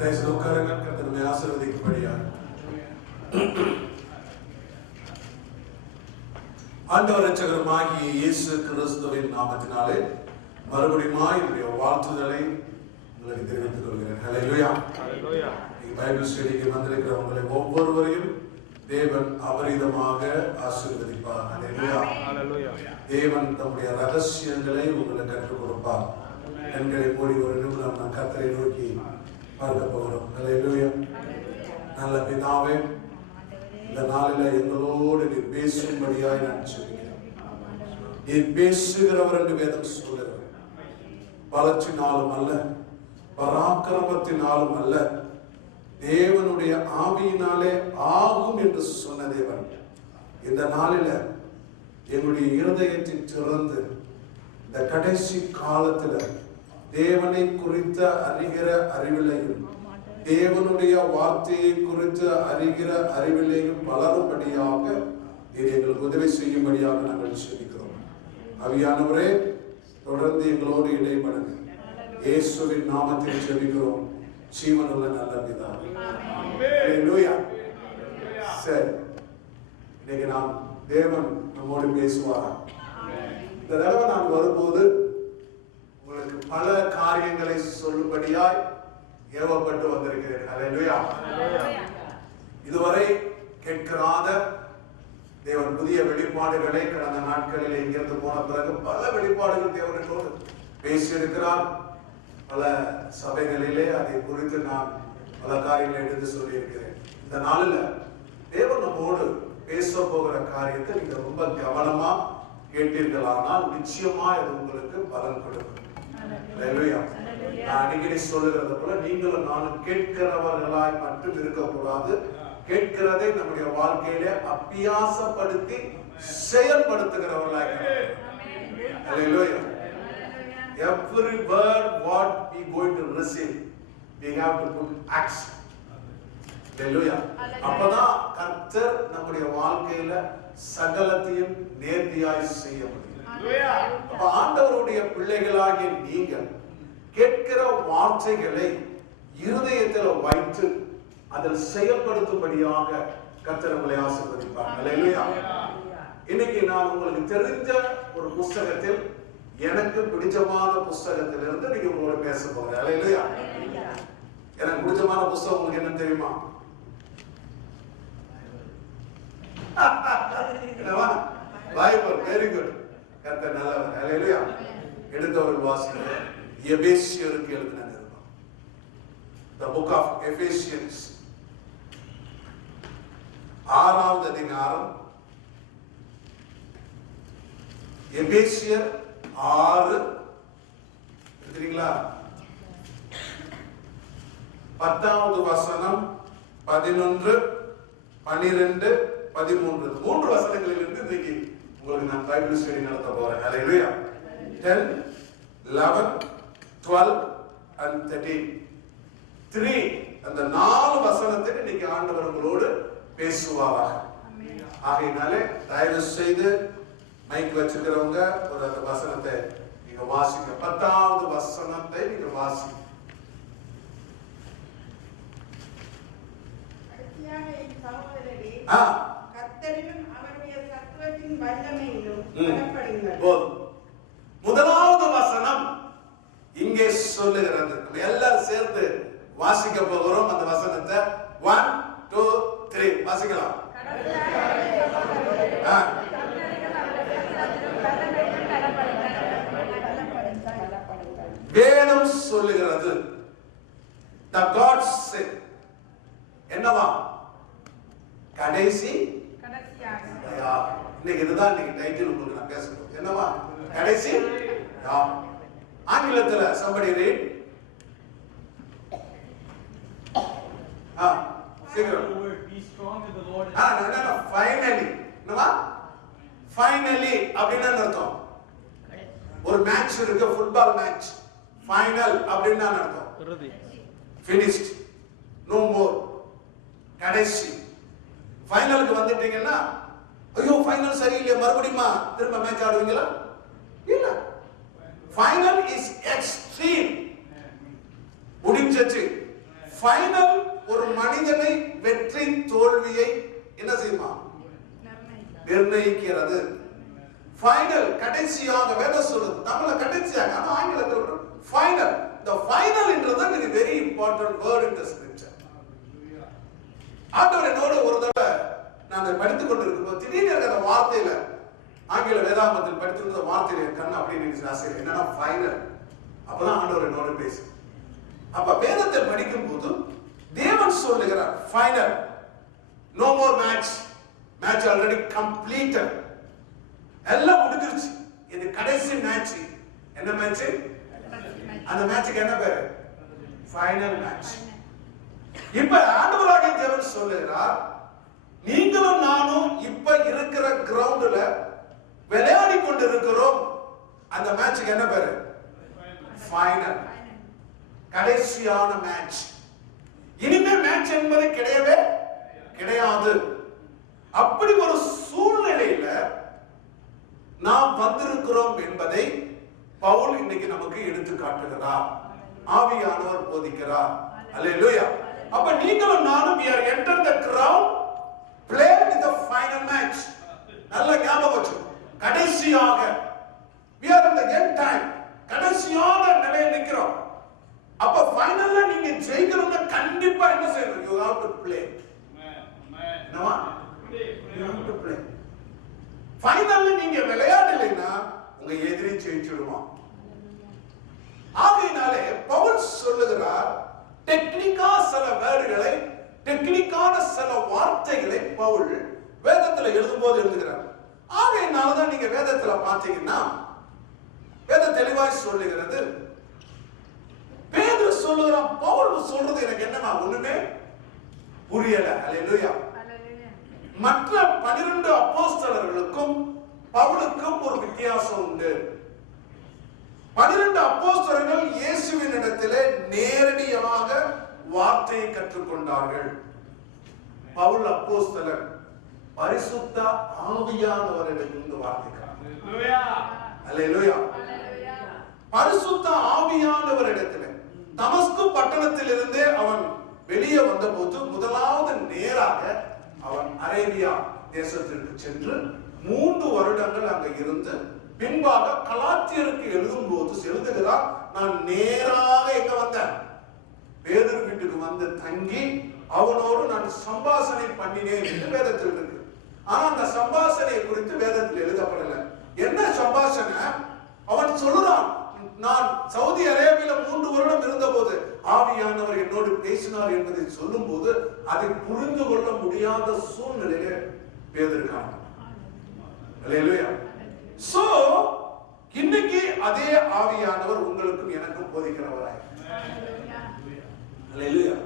கர்த்தர் ஆசீர்வதிக்கும்படியா ஆண்டவர் இரட்சகருமாகிய இயேசு கிறிஸ்துவின் நாமத்தினாலே மறுபடியும் என்னுடைய வாழ்த்துதலை உங்களுக்கு தெரிவித்துக் கொள்கிறேன். ஹல்லேலூயா. பைபிள் ஸ்டடிக்கு வந்திருக்கிற உங்களை ஒவ்வொருவரையும் தேவன் அபரிதமாக ஆசீர்வதிப்பார். ஹல்லேலூயா. தேவன் தம்முடைய ரகசியங்களை உங்களுக்கு கற்றுக் கொடுப்பார். எங்களை மூடி ஒரு நிமிடம் நான் கர்த்தரை நோக்கி பார்க்க போகிறோம். ஹல்லேலூயா. நல்ல பிதாவே, இந்த நாளில் எங்களோடு நீ பேசும்படியாய் நான் சொல்கிறேன். நீ பேசுகிறவர் என்று வேதம் சொல்லுகிறேன். பலத்தினாலும் அல்ல, பராக்கிரமத்தினாலும் அல்ல, தேவனுடைய ஆவியினாலே ஆகும் என்று சொன்ன தேவன் இந்த நாளில் எங்களுடைய இருதயத்தை திறந்து இந்த கடைசி காலத்தில் தேவனை குறித்த அறிகிற அறிவிலையும் தேவனுடைய வார்த்தையை குறித்து அறிகிற அறிவிலையும் வளரும்படியாக நீர் எங்களுக்கு உதவி செய்யும்படியாக நாங்கள் ஜெபிக்கிறோம். ஆவியானவரே, தொடர்ந்து எங்களோடு இடைப்படுங்க. இயேசுவின் நாமத்தில் ஜெபிக்கிறோம். ஜீவனுள்ள நல்ல பிதாவே. ஹல்லேலூயா. சரி, இன்னைக்கு நாம் தேவன் நம்மோடு பேசுவாரா? இந்த தடவை நான் வரும்போது உங்களுக்கு பல காரியங்களை சொல்லும்படியாய் ஏவப்பட்டு வந்திருக்கிறேன். ஹல்லேலூயா. இதுவரை கேட்காத தேவன் புதிய வெளிப்பாடுகளை கடந்த நாட்களில் இங்கிருந்து போன பிறகு பல வெளிப்பாடுகள் தேவனோடு பேசியிருக்கிறார். பல சபைகளிலே அதை குறித்து நான் பல காரியங்களை எடுத்து சொல்லியிருக்கிறேன். இந்த நாளில் தேவன் நம்மோடு பேச போகிற காரியத்தை நீங்க ரொம்ப கவனமா கேட்டீர்களானால் நிச்சயமா இது உங்களுக்கு பலன் கொடுக்கும். ஹல்லேலூயா. நான் அடிக்கடி சொல்லுகிறது போல நீங்களும் நானும் கேட்கிறவர்களாய் மட்டும் இருக்கக்கூடாது. கேட்கிறதை நம்முடைய வாழ்க்கையில அபியாசப்படுத்தி செயல்படுத்துகிறவர்களாய். ஹல்லேலூயா. Every word what we going to receive, we have to put action. Hallelujah. அப்பதான் கர்த்தர் நம்முடைய வாழ்க்கையில சகலத்தையும் நேர்த்தியாய் செய்ய முடியும். அப்ப ஆண்டவருடைய பிள்ளைகளாகிய நீங்கள் கேட்கிற வார்த்தைகளை இருதயத்தில் வைத்து அதில் செயல்படுத்தும்படியாக கர்த்தர் உங்களை ஆசீர்வதிப்பார். ஹல்லேலூயா. இன்னைக்கு நான் உங்களுக்கு தெரிஞ்ச ஒரு புஸ்தகத்தில், எனக்கு பிடிச்சமான புஸ்தகத்திலிருந்து நீங்க உங்களோட பேச போறேன். ஹல்லேலூயா. எனக்கு பிடிச்சமான புஸ்தகம் உங்களுக்கு என்ன தெரியுமா? பைபிள். Very good. கர்த்தர் நல்லவர். ஹல்லேலூயா. எடுத்தவர்கள் வாசிங்க. எபேசியருக்கு எழுதின நிருபம், the book of Ephesians, 6வது அதிகாரம். எபேசியர் 6 எடுத்துறீங்களா? 10வது வசனம், 11, 12, 13 மூன்று வசனங்களில் இருந்து இன்னைக்கு உங்களுக்கு நான் பைபிள் ஸ்டடி நடத்த போறேன். ஹல்லேலூயா. 10, 11, 12 and 13. 3 அந்த 4 வசனத்தை இன்னைக்கு ஆண்டவர் உங்களோடு பேசுவாராக. ஆகையினாலே தயவு செய்து மைக் வச்சிருக்கிறவங்க ஒரு அந்த வசனத்தை நீங்க வாசிங்க. 10வது வசனத்தை நீங்க வாசிங்க. கர்த்தரிலும் அவருடைய சத்துவத்தின் வல்லமையிலும் பலப்படுங்கள். முதலாவது வசனம் இங்கே சொல்லுகிறது. நம்ம எல்லாரும் சேர்ந்து வாசிக்க போகிறோம் அந்த வசனத்தை. 1, 2, 3 வாசிக்கலாம். வேதம் சொல்லுகிறது, the God said, என்னவா? கடைசி இன்னைக்கு இதுதான் இன்னைக்கு டைட்டில் உங்களுக்கு நான் பேசுறேன். என்னவா? கடைசி. ஆங்கிலத்துல somebody read. Be strong in the Lord. Finally. என்னவா? Finally அப்படினா அர்த்தம். ஒரு மேட்ச் இருக்கு, ஃபுட்பால் மேட்ச். ஃபைனல் அப்படினா அர்த்தம். finished, no more, கடைசி. ஃபைனலுக்கு வந்துட்டீங்கன்னா, ஐயோ ஃபைனல் சரியில்லை மறுபடியும் திரும்ப மேட்ச் ஆடுவீங்களா? இல்ல. Final is extreme. ஃபைனல் ஒரு மனிதனை வெற்றி தோல்வியை என்ன செய்யுமா? நிர்ணயிக்கிறது. ஃபைனல் கடைசியாக வேதம் சொல்லுது. தமிழ்ல கடைசியாக, ஆனா ஆங்கிலத்தில் ஃபைனல். The final என்றது is a very important word in the scripture. ஆண்டவர் என்னோட ஒரு தடவை நான் படித்துக் கொண்டிருக்கும்போது திடீர்னு எனக்கு அந்த வார்த்தையில ஆங்கில வேதாகமத்தில் படித்திருந்த வார்த்தையில கண்ணு அப்படின்னு நினைச்சு என்னன்னா ஃபைனல். அப்பதான் ஆண்டவர் என்னோட பேசு. அப்ப வேதத்தை படிக்கும் போது தேவன் சொல்லுகிறார் final. No more match. Match already completed. எல்லாம் முடிஞ்சிருச்சு. இது கடைசி மேட்ச். என்ன மேட்ச்? அந்த மேட்சுக்கு என்ன பேரு? Final match. இப்ப ஆண்டவராகிய தேவன் சொல்லுகிறார், நீங்களும் நானும் இப்ப இருக்கிற கிரவுண்ட்ல விளையாடி கொண்டு இருக்கிறோம். அந்த மேட்சுக்கு என்ன பேரு? ஃபைனல். கடைசியான மேட்ச். இனிமே மேட்ச் என்பது கிடையவே கிடையாது. அப்படி ஒரு சூழ்நிலையில நாம் வந்திருக்கிறோம் என்பதை பவுல் இன்னைக்கு நமக்கு எடுத்து காட்டுகிறார். ஆவியானவர் போதிக்கிறார். அல்லேலூயா. அப்ப நீங்களும் நானும் we are entered the ground, play with the final match. நல்ல ஞாபகம் வச்சுக்கோ. கடைசியாக we are in the end time. கடைசியான நிலையில் நிக்கிறோம். அப்ப ஃபைனல்ல நீங்க ஜெயிக்கணும்னா கண்டிப்பா என்ன செய்யணும்? You have to play. என்னவா? You have to play. ஃபைனல்ல நீங்க விளையாடலைன்னா உங்க எதிரி ஜெயிச்சிடுவான். ஆகையினாலே பவுல் சொல்லுகிறார், டெக்னிக்கா சில வேர்டுகளை, டெக்னிக்கான சில வார்த்தைகளை பவுல் வேதத்துல எழுதும்போது எழுதுகிறார். ஆகையினாலதான் நீங்க வேதத்துல பாத்தீங்கன்னா வேதம் தெளிவாய் சொல்லுகிறது. பேதுரு சொல்லுகிறான், பவுல் சொல்றது எனக்கு என்னன்னா ஒண்ணுமே புரியல. அல்லேலூயா. மற்ற 12 அப்போஸ்தலர்களுக்கும் பவுலுக்கும் ஒரு வித்தியாசம் உண்டு. 12 அப்போஸ்தலர்கள் இயேசுவின் இடத்திலே நேரடியாக வார்த்தையை கற்றுக்கொண்டார்கள். பவுல் அப்போஸ்தலர் பரிசுத்த ஆவியானவரிடமிருந்து வார்த்தை கற்றார். அல்லேலூயா. பரிசுத்த ஆவியானவரிடத்திலே தமஸ்கு பட்டணத்திலிருந்து அவன் வெளியே வந்தபோது முதலாவது நேராக அவன் அரேபியா தேசத்திற்கு சென்று 3 வருடங்கள் அங்க இருந்து பின்பாக கலாத்தியருக்கு எழுதும் போது எழுதுகிறார், நான் நேராக எங்க வந்தேன்? பேதுரு வீட்டுக்கு வந்து தங்கி அவனோடு நான் சம்பாஷணை பண்ணினேன் என்று வேதத்தில் இருக்கு. ஆனா அந்த சம்பாஷணையை குறித்து வேதத்தில் எழுதப்படல. என்ன சம்பாஷணை? அவன் சொல்றான், நான் சவுதி அரேபியால 3 வருடம் இருந்த போது ஆவியானவர் என்னோடு பேசினார் என்பதை சொல்லும் போது அதை புரிந்து கொள்ள முடியாத சூழ்நிலையில பேதுருக்கான். அல்லேலூயா. சோ இன்னைக்கு அதே ஆவியானவர் உங்களுக்கும் எனக்கும் போதிக்கிறவராய். அல்லேலூயா.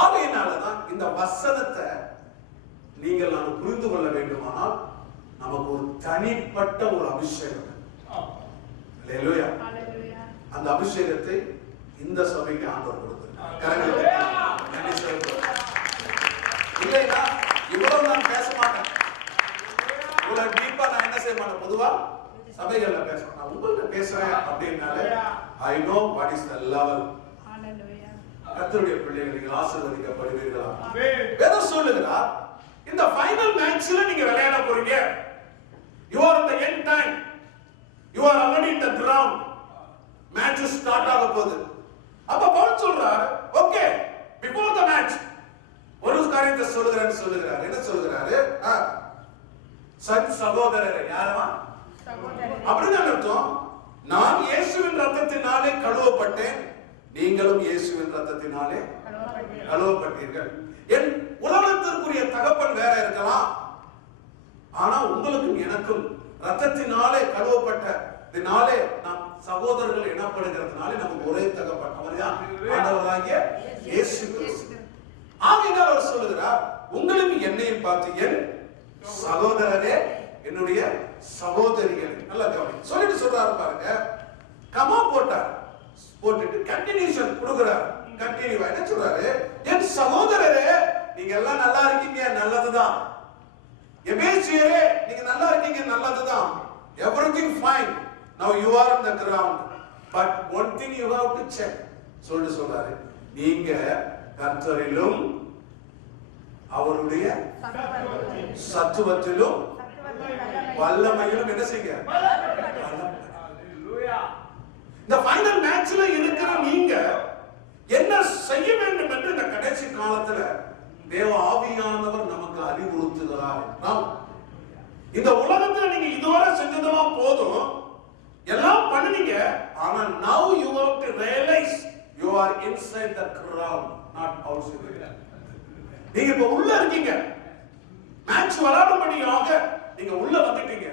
ஆகையினாலதான் இந்த வசனத்தை நீங்கள் நான் புரிந்து கொள்ள வேண்டுமானால் நமக்கு ஒரு தனிப்பட்ட ஒரு அபிஷேகம். அல்லேலூயா. அந்த அபிஷேகத்தை இந்த சபைக்கு ஆண்டவர் கொடுத்தார். இல்லைன்னா இவ்வளவு நான் பேச மாட்டேன். இவ்வளவு டீப்பா நான் என்ன செய்ய மாட்டேன். பொதுவா சபைகள்ல பேசுறேன். நான் உங்கள்கிட்ட பேசுறேன் அப்படின்னாலே I know what is the level. கர்த்தருடைய பிள்ளைகள் ஆசீர்வதிக்கப்படுவீர்களா? வேதம் சொல்லுகிறார், இந்த ஃபைனல் மேட்ச்ல நீங்க விளையாட போறீங்க. You are in the end time. You are already in the ground. Match start ஆக போகுது. அப்ப பவுல் சொல்றார், ஓகே, before the match ஒரு காரியத்தை சொல்லுகிறார். என்ன சொல்லுகிறாரு? சகோதரரே, யாரமா? அப்படின்னு அர்த்தம், நான் இயேசுவின் ரத்தத்தினாலே கழுவப்பட்டேன், நீங்களும் இயேசுவின் ரத்தத்தினாலே கழுவப்பட்டீர்கள். என் உலகத்திற்குரிய தகப்பன் வேற இருக்கலாம், ஆனா உங்களுக்கும் எனக்கும் ரத்தத்தினாலே கழுவப்பட்டதினாலே நாம் சகோதரர்கள் எனப்படுகிறதுனாலே நமக்கு ஒரே தகப்பன், அவர்தான் ஆண்டவராகிய இயேசு கிறிஸ்து. ஆகையால் அவர் சொல்லுகிறார், உங்களும் என்னையும் பார்த்து என் சகோதரரே, என்னுடைய சகோதரிகள். நல்லா கவனி. சொல்லிட்டு சொல்றாரு பாருங்க, கமா போட்டுட்டு கண்டினியூஷன் கொடுக்கிறார். கண்டினியூவா என்ன சொல்றாரு? என் சகோதரரே, நீங்க எல்லாம் நல்லா இருக்கீங்க, நல்லதுதான். எபேசியரே, நீங்க நல்லா இருக்கீங்க, நல்லதுதான். Everything fine. Now you are on the ground. But one thing you have to check. சொல்றாரு, நீங்க கர்த்தரிலும் அவருடைய சத்துவத்திலும் வல்லமையிலும் என்ன செய்யுங்க? இந்த ஃபைனல் மேட்ச்ல இருக்கிற நீங்க என்ன செய்ய வேண்டும் என்று இந்த கடைசி காலத்துல தேவ ஆவியானவர் நமக்கு அறிவுறுத்துகிறார். இந்த உலகத்துல நீங்க இதுவரை செஞ்சதெல்லாம் போதும், எல்லாம் பண்ணுனீங்க. ஆனா now you have to realize you are inside the crown, not outside the crown. நீங்க இப்ப உள்ள இருக்கீங்க, மேட்ச் விளையாடும்படியாக நீங்க உள்ள வந்துட்டீங்க.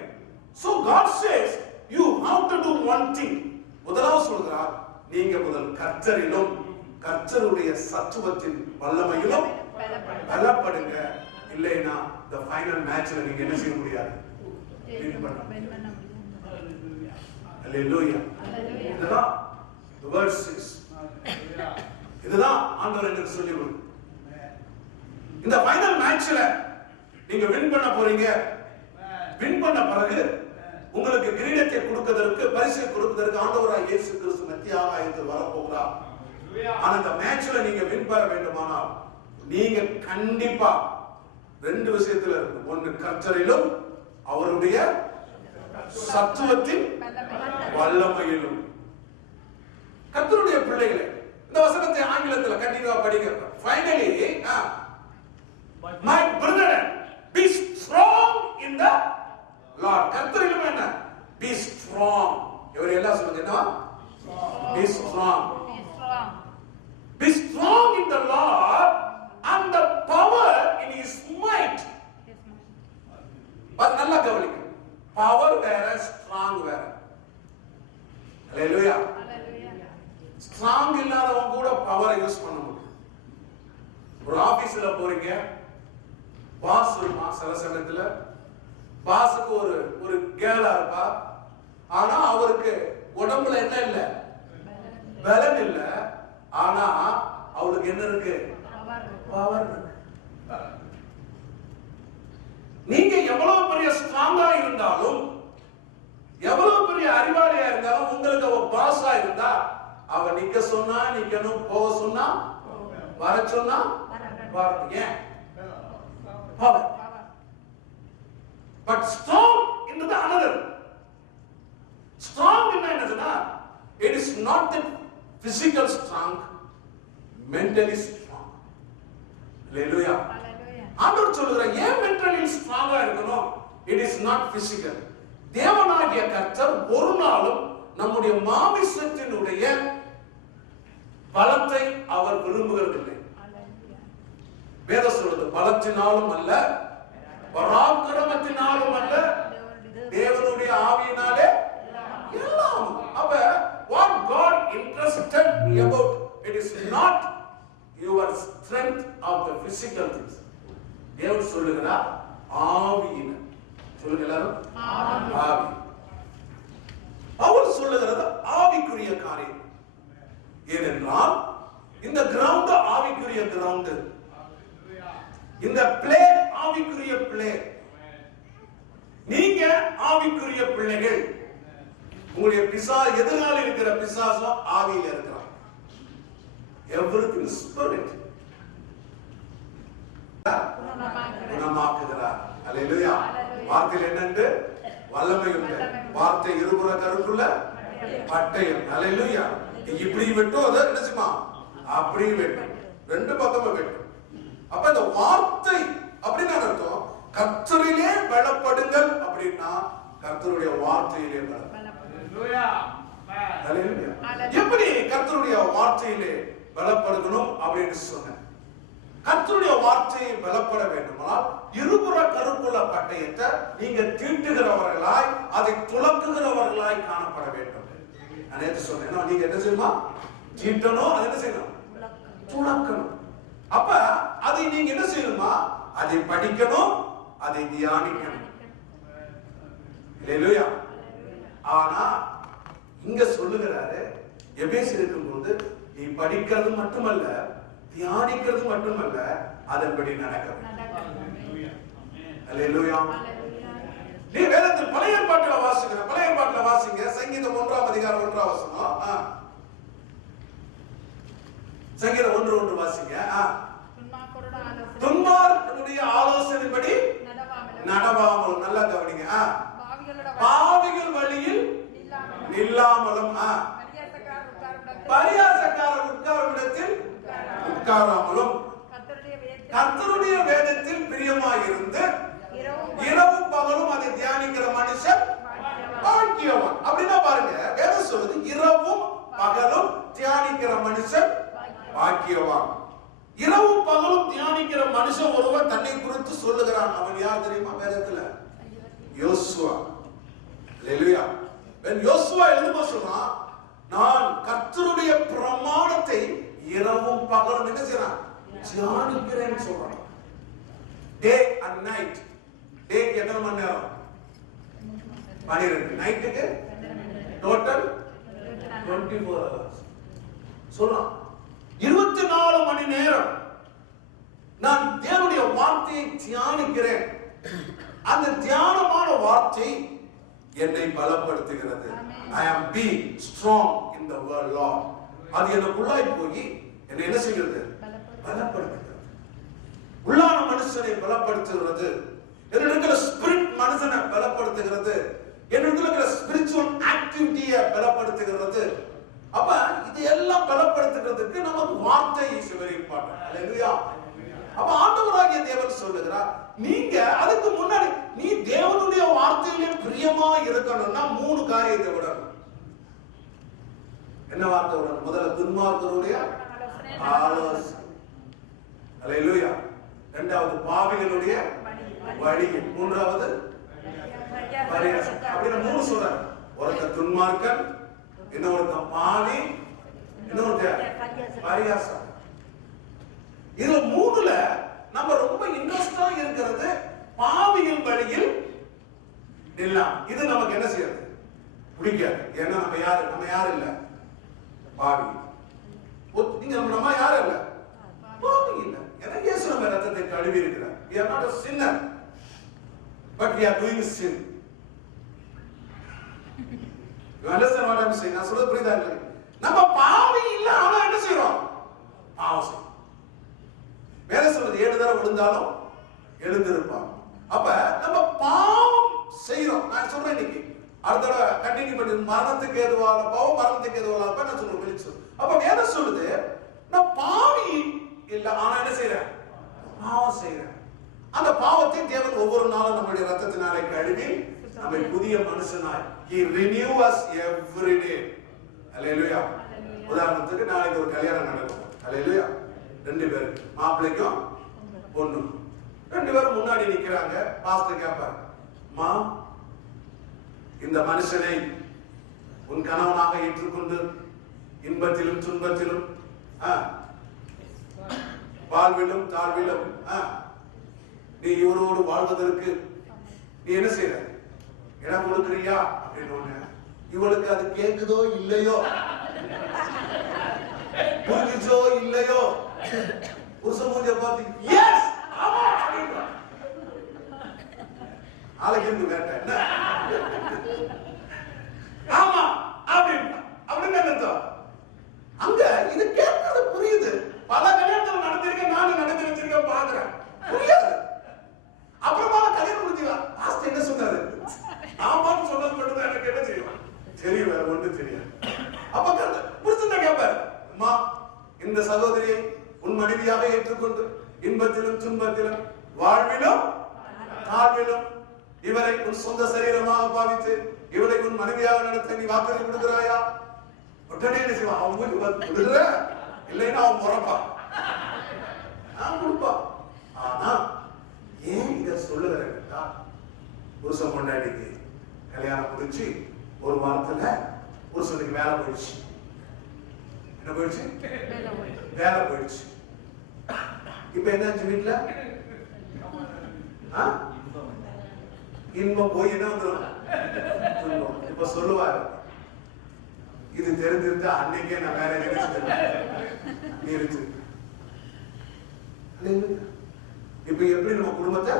So God says you have to do one thing. முதலாவது சொல்கிறார், நீங்க முதல் கர்த்தரிலும் கர்த்தருடைய சத்துவத்தின் வல்லமையிலும் பலப்படுங்க. இல்லைனா the final matchல நீங்க என்ன செய்ய முடியாது? வின் பண்ண முடியாது. Hallelujah. இதுதான் the word says. இதுதான் ஆண்டவர் எனக்கு சொல்லி கொடுத்தார். இந்த ஃபைனல் மேட்ச்ல நீங்க வின் பண்ண போறீங்க. வின் பண்ண பிறகு உங்களுக்கு கிரீடத்தை கொடுப்பதற்கு, பரிசை கொடுப்பதற்கு ஆண்டவராகிய இயேசு கிறிஸ்து மத்திய ஆகாயத்தில் வர போகிறார். ஆனா இந்த மேட்ச்ல நீங்க வின் பெற வேண்டுமானால் நீங்க கண்டிப்பா ரெண்டு விஷயத்துல இருக்கு. ஒன்னு கர்த்தரிலும் அவருடைய சத்துவத்தின் வல்லமையிலும். கர்த்தருடைய பிள்ளைகளே, இந்த வசனத்தை ஆங்கிலத்தில் கண்டிப்பா படிங்க. Finally, my brethren, be strong in the Lord. கர்த்தரிலும் என்ன? Be strong. இவர் எல்லாம் சொல்லுங்க என்ன? Be strong. Be strong in the Lord and the power in His might. But நல்லா கவனிங்க. பவர் வேற, ஸ்ட்ராங் வேற. ஹalleluya. ஸ்ட்ராங் இல்லாதவங்க கூட பவரை யூஸ் பண்ண முடியும். ஒரு ஆபீஸ்ல போறீங்க, பாஸ் இருப்பா, சில சமயத்துல பாஸுக்கு ஒரு கேர்ளா இருப்பா. ஆனா அவருக்கு உடம்புல என்ன இல்ல? பலம் இல்ல. ஆனா அவளுக்கு என்ன இருக்கு? பவர் இருக்கு. நீங்க எவ்வளவு பெரிய ஸ்ட்ராங்கா இருந்தாலும், எவ்வளவு பெரிய அறிவாளியா இருந்தாலும், உங்களுக்கு அவ பாஸா இருந்தா அவ நிக்க சொன்னா நிக்கணும், போக சொன்னா வர சொன்னா வரணும். ஏன்? பவர். பட் ஸ்ட்ராங் என்பது another. ஸ்ட்ராங் என்னதுன்னா, it is not the physical strong, mentally strong. Hallelujah. ஆண்டவர் சொல்றார், ஏன் மென்டலி ஸ்ட்ராங்கா இருக்கணும்? it is not physical. தேவனாகிய கர்த்தர் ஒரு நாளும் நம்முடைய மாமிசத்தினுடைய பலத்தை அவர் விரும்புகிறதில்லை. வேதம் சொல்றது, பலத்தினாலும் அல்ல, பராக்கிரமத்தினாலும் அல்ல, தேவனுடைய ஆவியினாலே எல்லாம். அப்ப what God interested about, it is not your strength of the physical things. தேவன் சொல்லுகிறார் ஆவியினால். சொல்லுங்க எல்லாரும், ஆவி. அவர் சொல்லுகிறது ஆவிக்குரிய காரியம். ஏனென்றால் இந்த கிரவுண்ட் ஆவிக்குரிய கிரவுண்ட், இந்த பிளே ஆவிக்குரிய பிளே. நீங்க ஆவிக்குரிய பிள்ளைகள். உங்களுடைய எதிரால இருக்கிற பிசாசும் ஆவியில இருக்கிறான். everything spirit. குணமாக்குகிறார். அல்லேலூயா. வார்த்தையில் என்னண்டு? வல்லமை உண்டு. வார்த்தை இருபுற கருக்குள்ள பட்டயம். அல்லேலூயா. இப்படி வெட்டும், அதை என்ன செய்யுமா? அப்படி வெட்டும், ரெண்டு பக்கமும் வெட்டும். அப்ப இந்த வார்த்தை அப்படின்னு அர்த்தம், கர்த்தரிலே பலப்படுங்கள் அப்படின்னா கர்த்தருடைய வார்த்தையிலே எப்படி கர்த்தருடைய வார்த்தையிலே பலப்படுத்தணும் அப்படின்னு சொன்ன. கர்த்தருடைய வார்த்தையை பலப்பட வேண்டுமானால் இருபுற கருக்குள்ள பட்டயத்தை நீங்க தீட்டுகிறவர்களாய், அதை துலக்குகிறவர்களாய் காணப்பட வேண்டும். நான் சொன்னேன், நீங்க என்ன செய்யணுமா? தீட்டணும், அது என்ன செய்யணும்? துலக்கணும். அப்ப அதை நீங்க என்ன செய்யணுமா? அதை படிக்கணும், அதை தியானிக்கணும். ஹalleluya. ஆனா இங்க சொல்லுகிறாரு, எபேசியர் இருக்கும்போது நீ படிக்கிறது மட்டுமல்ல, தியானிக்கிறது மட்டுமல்ல, அதன்படி நடக்க வேண்டும். ஹalleluya. நீ வேதத்தில் பழைய ஏற்பாட்டுல வாசிக்கிற, பழைய ஏற்பாட்டுல வாசிங்க, சங்கீதம் 1ஆம் அதிகாரம் 1ஆம் வசனம். சங்கீதம் 1:1 வாசிங்க. துன்மார்க்கரோட ஆலோசனை துன்மார்க்கருடைய ஆலோசனைப்படி நடவாமலும். நல்லா கவனிங்க. பாவிகள் வழியில் நில்லாமலும், பரியாசக்காரர் உட்காரும் இடத்தில் உட்காராமலும், கர்த்தருடைய வேதத்தில் பிரியமாயிருந்து இரவும் பகலும் அதை தியானிக்கிற மனுஷன் பாக்கியவான். அப்படின்னா பாருங்க, வேதம் சொல்லுது இரவும் பகலும் தியானிக்கிற மனுஷன் பாக்கியவான். இரவும் பகலும் தியானிக்கிற மனுஷன் ஒருவன் தன்னை குறித்து சொல்லுகிறான். அவன் யார் தெரியுமா? வேதத்துல யோசுவா. அல்லேலூயா. யோசுவா எழுதும்போது சொல்றான், நான் கர்த்தருடைய பிரமாணத்தை இரவும் பகலும் என்ன செய்றான்? தியானிக்கிறேன்னு சொல்றான். Day and night. டேக்கு எத்தனை மணி நேரம்? 12. நைட்டுக்கு டோட்டல் 24 hours. சொல்றான் 24 மணி நேரம் நான் தேவனுடைய வார்த்தையை தியானிக்கிறேன். அந்த தியானமான வார்த்தை என்னை பலப்படுத்துகிறது. I am being strong in the word Lord. அது எனக்குள்ளாய் போய் என்னை என்ன செய்கிறது? பலப்படுத்துகிறது. உள்ளான மனுஷனை பலப்படுத்துகிறது. என்னிடத்துல ஸ்பிரிட் மனுஷனை பலப்படுத்துகிறது. என்னிடத்துல இருக்கிற ஸ்பிரிச்சுவல் ஆக்டிவிட்டியை பலப்படுத்துகிறது. அப்ப இது எல்லாம் பலப்படுத்துகிறதுக்கு நமக்கு வார்த்தை இஸ் வெரி இம்பார்ட்டன்ட். அல்லேலூயா. அப்ப ஆண்டவராகிய தேவன் சொல்லுகிறார், நீங்க அதுக்கு முன்னாடி நீ தேவனுடைய வார்த்தையிலே பிரியமா இருக்கணும்னா 3 காரியத்தை விடணும். என்ன வார்த்தை விடணும்? முதல்ல துன்மார்க்கருடைய ஆலோசனை. அல்லேலூயா. இரண்டாவது பாவிகளுடைய வழி. மூன்றாவது பரியாசம். அப்படின்னு 3 சொல்றாரு. ஒருத்தன் துன்மார்க்கன், இன்னொருத்தன் பாவி, இன்னொருத்தன் பரியாசம். இதுல 3ல நம்ம ரொம்ப இன்ட்ரெஸ்டா இருக்கிறது பாவிகள் வழியில் நில்லாம். இது நமக்கு என்ன செய்யாது? பிடிக்காது. ஏன்னா நம்ம யாரு இல்ல? பாவி. நீங்க நம்ம யாரு இல்ல? பாவி இல்ல. ஏன்னா இயேசு நம்ம ரத்தத்தை கழுவி இருக்கிறார். We are not a sinner, but we are doing sin. You understand what I'm saying? நான் சொல்றது புரியுதா இல்ல? நம்ம பாவி இல்ல, ஆனா என்ன செய்றோம்? பாவம் செய்றோம். வேற சொல்றது 7 தடவை விழுந்தாலும் எழுந்திருப்பான். அப்ப நம்ம பாவம் செய்றோம். நான் சொல்றேன் இன்னைக்கு அடுத்த தடவை கண்டினியூ பண்ணி மரணத்துக்கு ஏதுவான பாவம் மரணத்துக்கு ஏதுவான நான் சொல்றேன் வெளிச்சு. அப்ப வேதம் சொல்லுது நான் பாவி இல்ல, ஆனா என்ன செய்றேன்? பாவம் செய்றேன். அந்த பாவத்தை தேவன் ஒவ்வொரு நாளும் நம்முடைய ரத்தத்தினாலே கழுவி நம்மை புதிய மனுஷனாய் he renew us every day. அல்லேலூயா. உதாரணத்துக்கு நாளைக்கு ஒரு கல்யாணம் நடக்கும். அல்லேலூயா. 2 பேர், மாப்பிள்ளைக்கும் பொண்ணும் 2 பேரும் முன்னாடி நிக்கிறாங்க. பாஸ்டர் கேட்பார், மா இந்த மனுஷனை உன் கணவனாக ஏற்றுக்கொண்டு இன்பத்திலும் துன்பத்திலும் வாழ்விலும் தாழ்விலும் நீ இவரோடு வாழ்வதற்கு நீ என்ன செய்யற? இடம் கொடுக்கிறியா அப்படின்னு. இவளுக்கு அது கேக்குதோ இல்லையோ, புரிஞ்சுச்சோ இல்லையோ, புருஷன் மூஞ்ச பார்த்து எஸ் ஆமா அப்படின்றா. ஆளுக்கு இருந்து வேண்டாம் என்ன ஆமா அப்படின்றா. அப்படின்னு அர்த்தம். அங்க இது கேட்கறது புரியுது. பல கல்யாணத்துல நடந்திருக்கேன், நானும் நடந்து வச்சிருக்கேன், பாக்குறேன், புரியாது. அப்புறமா கல்யாணம் முடிஞ்சா பாஸ்டர் என்ன சொன்னாரு? நான் பாட்டு சொன்னது மட்டும் தான் எனக்கு என்ன செய்யும் தெரியும், வேற ஒன்றும் தெரியாது. அப்ப புரிச்சுட்டா கேட்பாரு, அம்மா இந்த சகோதரியை உன் மனைவியாக ஏற்றுக்கொண்டு இன்பத்திலும் துன்பத்திலும் வாழ்விலும் தாழ்விலும் இவரை உன் சொந்த சரீரமாக பாவித்து இவரை உன் மனைவியாக நடத்த நீ வாக்குறுதி கொடுக்கிறாயா? உடனே என்ன செய்வான்? அவன் கொடுக்குற இல்லைன்னா அவன் முறப்பான், நான் கொடுப்பான். ஆனா ஏன் இத சொல்லுகிறேன்னா, புருஷன் பொண்டாட்டிக்கு கல்யாணம் முடிச்சு ஒரு வாரத்துல புருஷனுக்கு வேலை போயிடுச்சு. என்ன போயிடுச்சு? வேலை போயிடுச்சு. இப்ப என்னாச்சு வீட்டுல? இன்பம் போய் என்ன வந்துடும்? இப்ப சொல்லுவாரு, இது தெரிஞ்சிருந்தா அன்னைக்கே நான் வேற நினைச்சு. இப்ப எப்படி நம்ம குடும்பத்தை?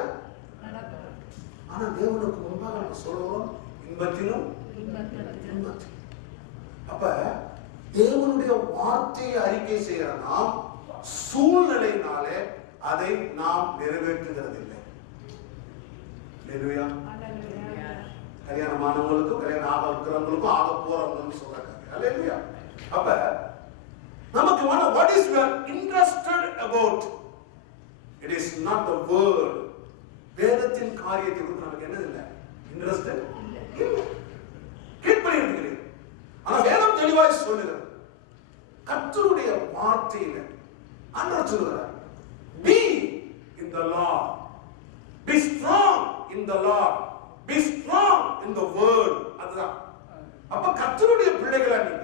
ஆனா தேவனுக்கு முன்பாக நம்ம சொல்றோம் இன்பத்திலும். அப்ப தேவனுடைய வார்த்தையை அறிக்கை செய்கிற நாம் சூழ்நிலையினாலே அதை நாம் நிறைவேற்றுகிறது இல்லை. கல்யாணமானவங்களுக்கும் கல்யாணம் ஆக இருக்கிறவங்களுக்கும் ஆக போறவங்களுக்கும் சொல்றாங்க. அப்ப நமக்கு what is we are interested about, it is not the word. வேதத்தின் காரியத்தை குறித்து நமக்கு என்ன இல்லை, இன்ட்ரெஸ்டட் இல்லை. கேட்பதை இருக்கிறேன். ஆனா வேதம் தெளிவாய் சொல்லுகிறது, கர்த்தருடைய வார்த்தையில ஆண்டவர் சொல்லுகிறார், be in the Lord, be strong in the Lord, be strong in the word. அதுதான். அப்ப கர்த்தருடைய பிள்ளைகளா நீங்க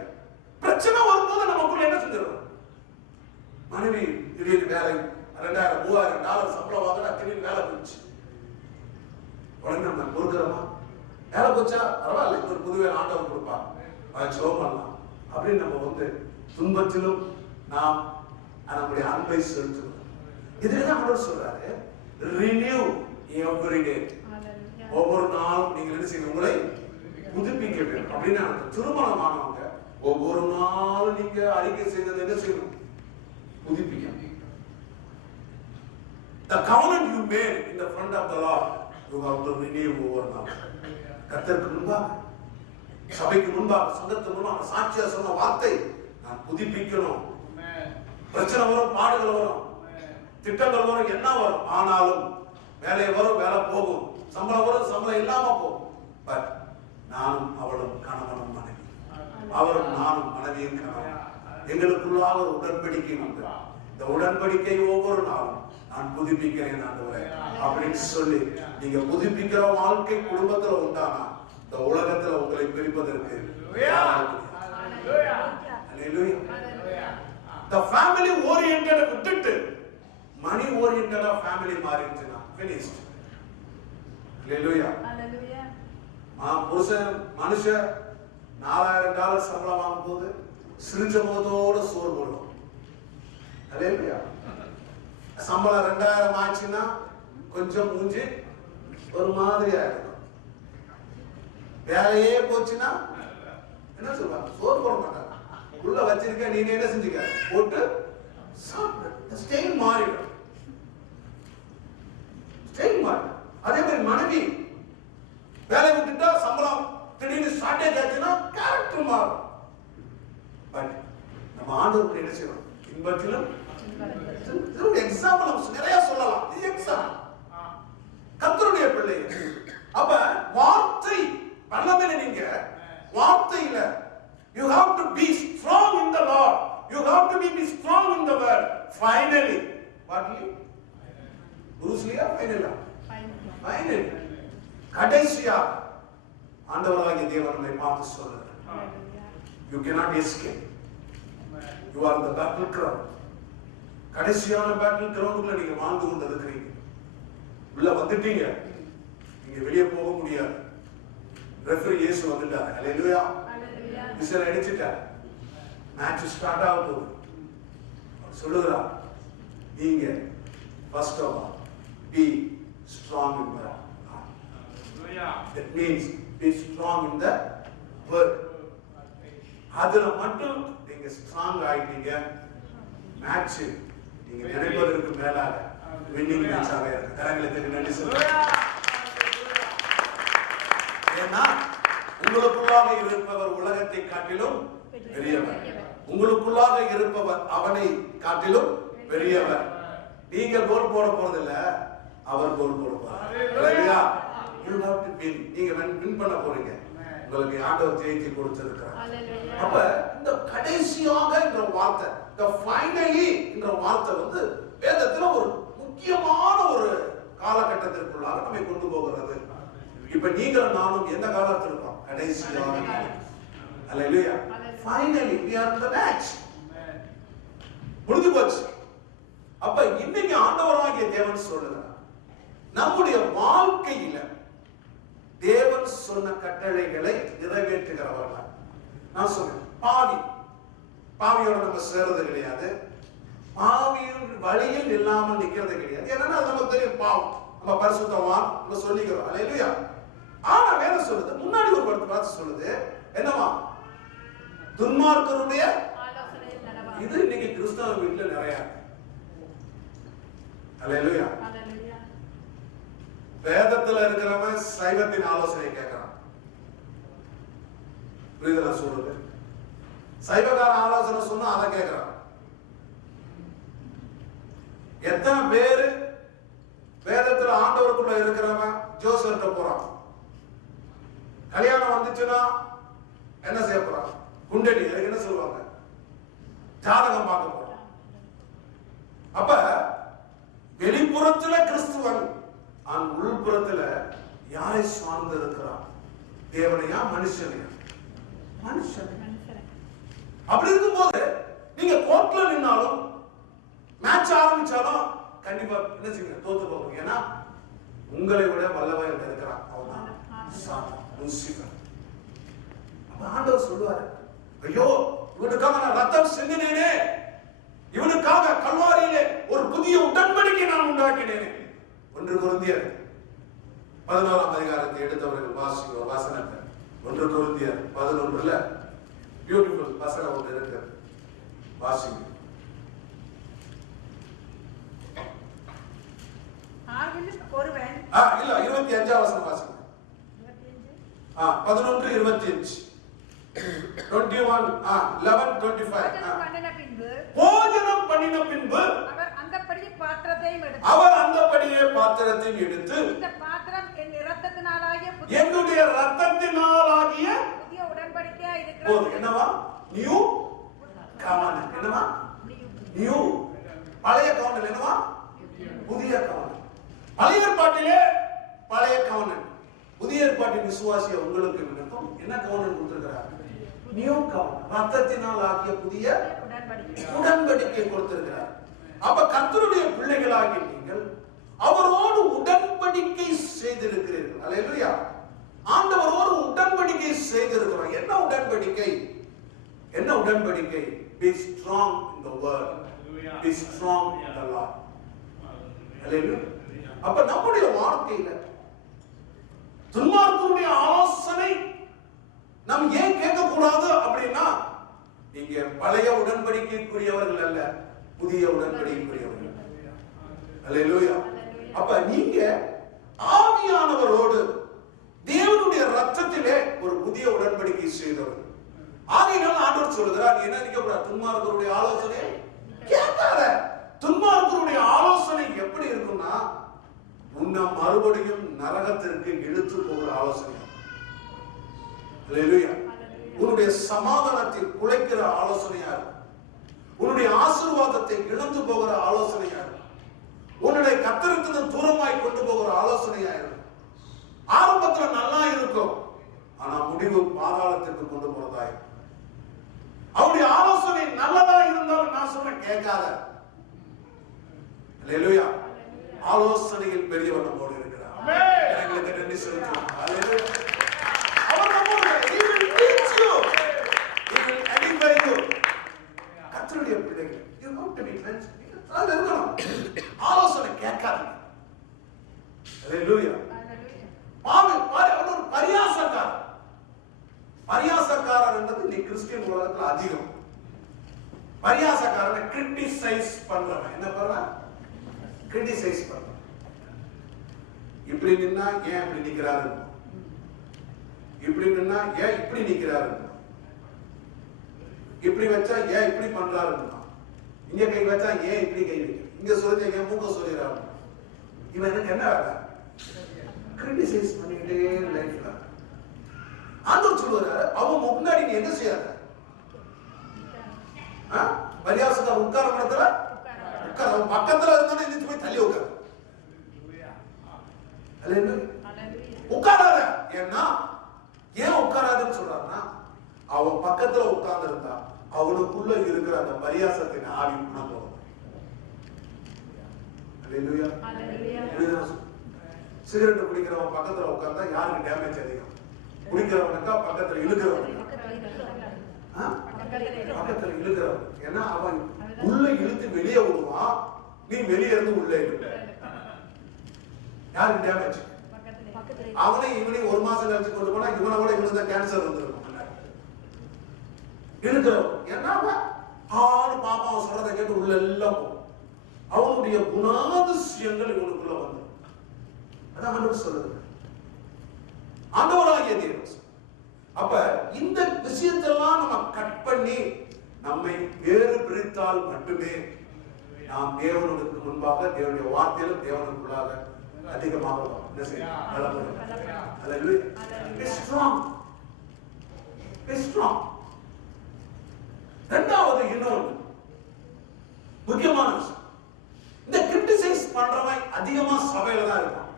பிரச்சனை வரும்போது நமக்குள்ள என்ன செஞ்சிடும்? மனைவி திடீர்னு வேலை $2000-3000 சம்பளம் வாங்கினா திடீர்னு வேலை போச்சு. உடனே நம்ம பொறுக்கிறோமா? வேலை போச்சா பரவாயில்ல, ஒரு புது வேலை ஆண்டவர் கொடுப்பான், அதை ஜெபம் பண்ணலாம் அப்படின்னு நம்ம துன்பத்திலும் நாம் நம்முடைய அன்பை செலுத்தணும். இதுதான் ஆண்டவர் சொல்றாரு, renew every day. ஒவ்வொரு நாளும் நீங்க என்ன செய்யணும், உங்களை புதுப்பிக்க வேண்டும் அப்படின்னு. திருமணமானவங்க ஒவ்வொரு நாளும் நீங்க அறிக்கை செய்தது என்ன செய்யணும், புதுப்பிக்க. The covenant you made in the front of the Lord, you have to renew ஒவ்வொரு நாளும். கர்த்தருக்கு முன்பாக, சபைக்கு முன்பாக, சங்கத்துக்கு முன்பாக சாட்சியா சொன்ன வார்த்தை நான் புதுப்பிக்கணும். பிரச்சனை வரும், பாடுகள் வரும், திட்டங்கள் வரும், என்ன வரும், ஆனாலும் வேலை வரும், வேலை போகும், சம்பளம் வரும், சம்பளம் இல்லாம போகும். பட் நானும் அவளும் கணவனும் மனைவி, அவரும் நானும் மனைவியும் கணவன், எங்களுக்குள்ளாக ஒரு உடன்படிக்கை உண்டு. இந்த உடன்படிக்கை ஒவ்வொரு நாளும் நான் புதுப்பிக்கிறேன் ஆண்டவரே அப்படின்னு சொல்லி நீங்க புதுப்பிக்கிற வாழ்க்கை குடும்பத்துல உண்டானா இந்த உலகத்துல உங்களை பிரிப்பதற்கு the family oriented விட்டுட்டு மணி ஓரியன்டா ஃபேமிலி மாறிடுச்சுனா finished. ஹalleluya. புருஷன் மனுஷன் $4000 சம்பளம் வாங்கும் போது சிரிச்ச முகத்தோட சோறு போடுவோம். ஹalleluya. சம்பளம் 2000 ஆச்சுன்னா கொஞ்சம் மூஞ்சி ஒரு மாதிரி ஆயிடும். வேலையே போச்சுன்னா என்ன சொல்லுவாங்க, சோறு போட மாட்டாங்க, உள்ள வச்சிருக்க நீங்க என்ன செஞ்சுக்க போட்டு சாப்பிடு. ஸ்டைல் மாறிடும், ஸ்டைல் மாறிடும். அதே மாதிரி மனைவி வேலை விட்டுட்டா சம்பளம் திடீர்னு ஷார்டேஜ் ஆச்சுன்னா கேரக்டர் மாறும். பட் நம்ம ஆண்டவருக்கு என்ன செய்யணும், இன்பத்திலும் எக்ஸாம்பிள் நிறைய சொல்லலாம். இது எக்ஸாம்பிள் கர்த்தருடைய பிள்ளைகள். அப்ப வார்த்தை வல்லமையில நீங்க வார்த்தையில you have to be strong in the Lord, you have to be strong in the word. Finally what you Bruce-லியா finally கடைசியா ஆண்டவராகிய தேவன் நம்மை பார்த்து சொல்றார், you cannot escape, you are the battle ground. கடைசியான பேட்டில் கிரவுண்டுக்குள்ள நீங்க வாழ்ந்து கொண்டு இருக்கிறீங்க. உள்ள வந்துட்டீங்க, நீங்க வெளியே போக முடியாது. ரெஃபரி இயேசு வந்துட்டார். ஹalleluya. விசில் அடிச்சிட்டார், மேட்ச் ஸ்டார்ட் ஆக போகுது. சொல்லுகிறார், நீங்க first of all be strong in the Lord. Hallelujah. That means be strong in the word. அதுல மட்டும் நீங்க ஸ்ட்ராங் ஆயிட்டீங்க, மேட்ச் நீங்க நினைப்பதற்கு மேலாக வின்னிங் மேட்சாவே இருக்கு. கரங்களுக்கு நன்றி சொல்லுங்க. ஏன்னா உங்களுக்குள்ளாக இருப்பவர் உலகத்தை காட்டிலும் பெரியவர், உங்களுக்குள்ளாக இருப்பவர் அவனை காட்டிலும் பெரியவர். நீங்க கோல் போட போறதில்ல, அவர் கோல் போட போறார். You have to win. நீங்க வின் பண்ண போறீங்க, உங்களுக்கு ஆண்டவர் ஜெயிச்சு கொடுத்திருக்கிறார். அப்ப இந்த கடைசியாக என்ற வார்த்தை, the finally என்ற வார்த்தை வேதத்துல ஒரு முக்கியமான ஒரு காலகட்டத்திற்குள்ளாக நம்மை கொண்டு போகிறது. இப்ப நீங்கள் நானும் எந்த காலத்தில் இருக்கோம், கடைசியாக. ஹalleluya. Finally we are in the match. முடிஞ்சு போச்சு. அப்ப இன்னைக்கு ஆண்டவராகிய தேவன் சொல்லுகிறார், நம்முடைய வாழ்க்கையில தேவன் சொன்ன கட்டளைகளை நிறைவேற்றுகிறவர்கள். நான் சொல்றேன், பாவியோட நம்ம சேர்றது கிடையாது, பாவியின் வழியில் இல்லாமல் நிக்கிறது கிடையாது. ஏன்னா அது நமக்கு தெரியும், பாவம் நம்ம பரிசுத்தவான் நம்ம சொல்லிக்கிறோம். ஹalleluya. ஆனா வேதம் சொல்லுது, முன்னாடி ஒரு பார்த்து சொல்லுது என்னவா, துன்மார்க்கருடைய ஆலோசனையில் நடவாதே. இது இன்னைக்கு கிறிஸ்தவ வீட்டுல நிறைய. அல்லேலூயா. ஹalleluya. வேதத்துல இருக்கிறவன் சைவத்தின் ஆலோசனை கேட்கிறான். புரியுதா சொல்றது? சைவகார ஆலோசனை சொன்னா அதை கேட்கிறான். எத்தனை பேரு வேதத்துல ஆண்டவருக்குள்ள இருக்கிறவன் ஜோசர்கிட்ட போறான். கல்யாணம் வந்துச்சுன்னா என்ன செய்ய போறான்? குண்டடி, அதுக்கு என்ன சொல்லுவாங்க? ஜாதகம் பார்க்க போறான். அப்ப வெளிப்புறத்துல கிறிஸ்துவன், உள்புறத்துல யாரை சார்ந்து இருக்கிறான்? தேவனையா மனுஷனையா? மனுஷன். அப்படி இருக்கும்போது நீங்க கோர்ட்ல நின்னாலும் மேட்ச் ஆரம்பிச்சாலும் கண்டிப்பா என்ன செய்வீங்க? தோத்து போவீங்க. ஏன்னா உங்களை விட வல்லவன் இருக்கிறான். அவன்தான் லூசிபர். அப்ப ஆண்டவர் சொல்லுவாரு, ஐயோ இவனுக்காக நான் ரத்தம் சிந்தினேனே, இவனுக்காக கல்வாரியிலே ஒரு புதிய உடன்படிக்கை நான் உண்டாக்கினேனே. 1 கொரிந்தியர் 14ஆம் அதிகாரத்தை எடுத்தவர்கள் வாசிக்கிற வாசனத்தை 1 கொரிந்தியர் 11ல பியூட்டிஃபுல் வசனம் ஒன்று இருக்கு. வாசிங்க. ஆகிலும் ஒருவன் இல்ல 25ஆம் வசனம் வாசிங்க. 11:25 21 11:25 போஜனம் பண்ணின பின்பு அவர் அந்தப்படியே பாத்திரத்தையும் எடுத்து இந்த பாத்திரம் என் இரத்தத்தினாலாகிய என்னுடைய இரத்தத்தினாலாகிய புதிய உடன்படிக்கையா இருக்கிறது. என்னவா? நியூ கவர்னன்ட். என்னவா? நியூ. பழைய கவர்னன்ட் என்னவா? புதிய கவர்னன்ட். பழைய ஏற்பாட்டிலே பழைய கவர்னன்ட், புதிய ஏற்பாட்டின் விசுவாசிய உங்களுக்கு நிமித்தம் என்ன கவர்னன்ட் கொடுத்திருக்கிறார்? நியூ கவர்னன்ட். ரத்தத்தினால் ஆகிய புதிய உடன்படிக்கை கொடுத்திருக்கிறார். அப்ப கர்த்தருடைய பிள்ளைகளாகிய நீங்கள் அவரோடு உடன்படிக்கை செய்திருக்கிறீர்கள். அல்லேலூயா. ஆண்டவரோடு உடன்படிக்கை செய்திருக்கிறோம். என்ன உடன்படிக்கை? என்ன உடன்படிக்கை? Be strong in the word. Be strong in the Lord. அல்லேலூயா. அப்ப நம்முடைய வாழ்க்கையில துன்மார்க்கருடைய ஆலோசனை நாம் ஏன் கேட்க கூடாது அப்படின்னா, நீங்க பழைய உடன்படிக்கைக்குரியவர்கள் அல்ல, புதிய உடன்படிக்கைக்குரியவர்கள். அல்லேலூயா. அப்ப நீங்க ஆவியானவரோடு தேவனுடைய ரத்தத்திலே ஒரு புதிய உடன்படிக்கை செய்தவர். ஆகையினால் ஆண்டவர் சொல்லுகிறார், என்ன நினைக்க கூடாது? துன்மார்க்கருடைய ஆலோசனை கேட்காத. துன்மார்க்கருடைய ஆலோசனை எப்படி இருக்கும்னா, உன்னை மறுபடியும் நரகத்திற்கு இழுத்து போகிற ஆலோசனை. அல்லேலூயா. உன்னுடைய சமாதானத்தை குலைக்கிற ஆலோசனையா இருக்கும். உன்னுடைய ஆசீர்வாதத்தை இழந்து போகிற ஆலோசனையா இருக்கும். உன்னுடைய கர்த்தருக்கு தூரமாய் கொண்டு போகிற ஆலோசனையா இருக்கும். ஆரம்பத்துல நல்லா இருக்கும், ஆனா முடிவு பாதாளத்திற்கு கொண்டு போறதா இருக்கும். அவருடைய ஆலோசனை நல்லதா இருந்தாலும் நான் சொல்றேன், கேட்காத. அல்லேலூயா. ஆலோசனையில் பெரியவர் நம்மோடு இருக்கிறார். எங்களுக்கு நன்றி செலுத்துவோம். அல்லேலூயா. அவர் நம்மோடு இருக்கிறார். He will teach you. He will edify you. கர்த்தருடைய பிள்ளைகள், you have to be cleansed. அது இருக்கணும். ஆலோசனை கேட்காதீங்க. அல்லேலூயா. அவர் ஒரு பரியாசக்காரர். பரியாசக்காரர் என்பது நீ கிறிஸ்டியன் உலகத்தில் அதிகம். பரியாசக்காரனை கிரிட்டிசைஸ் பண்றவன். என்ன பண்றான்? கிரிட்டிசைஸ் பண்றான். இப்படி நின்னா ஏன் இப்படி நிக்கிறாரு, இப்படி நின்னா ஏன் இப்படி நிக்கிறாரு, இப்படி வச்சா ஏன் இப்படி பண்றாரு, இங்க கை வச்சா ஏன் இப்படி கை வைக்க, இங்க சொல்லி ஏன் மூக்க சொல்லிடுறாரு. இவன் எனக்கு என்ன வேலை? கிரிட்டிசைஸ் பண்ணிக்கிட்டே லைஃப்ல. ஆண்டவர் சொல்லுறாரு, அவன் முன்னாடி நீ என்ன செய்யாத. பரியாசக்கார உட்கார படத்துல உட்கார, அவன் பக்கத்துல இருந்தாலும் எந்திரிச்சு போய் தள்ளி உட்கார. உட்காராத. ஏன்னா ஏன் உட்காராதுன்னு சொல்றாருன்னா, அவன் பக்கத்துல உட்கார்ந்து இருந்தா அவனுக்குள்ள இருக்கிற அந்த பரியாசத்தின் ஆவி உணர்வு. அல்லேலூயா. சிகரெட் குடிக்கிறவன் பக்கத்துல உட்கார்ந்தா யாருக்கு டேமேஜ் அதிகம்? குடிக்கிறவனுக்கா பக்கத்துல இழுக்கிறவனுக்கா? பக்கத்துல இழுக்கிறவன். ஏன்னா அவன் உள்ள இழுத்து வெளியே விடுவான், நீ வெளியே இருந்து உள்ள இழுக்க. யாருக்கு டேமேஜ்? அவனை இவனையும் 1 மாசம் கழிச்சு கொண்டு போனா இவனை கூட இவனுக்கு தான் கேன்சர் வந்துருக்கும். இருக்கிறவர். ஏன்னா ஆடு பாப்பாவை சொல்றதை கேட்டு உள்ள எல்லாம் போகும். அவனுடைய குணாதிசயங்கள் இவனுக்குள்ள வந்து அதான் ஆண்டவர் சொல்றது. ஆண்டவராகிய தேவன். அப்ப இந்த விஷயத்தெல்லாம் நம்ம கட் பண்ணி நம்மை வேறு பிரித்தால் மட்டுமே நாம் தேவனுக்கு முன்பாக தேவனுடைய வார்த்தையிலும் தேவனுக்குள்ளாக அதிகமாக என்ன செய்யணும்? இரண்டாவது இன்னொரு முக்கியமான விஷயம், இந்த கிரிட்டிசைஸ் பண்றவன் அதிகமா சபையில தான் இருப்பான்.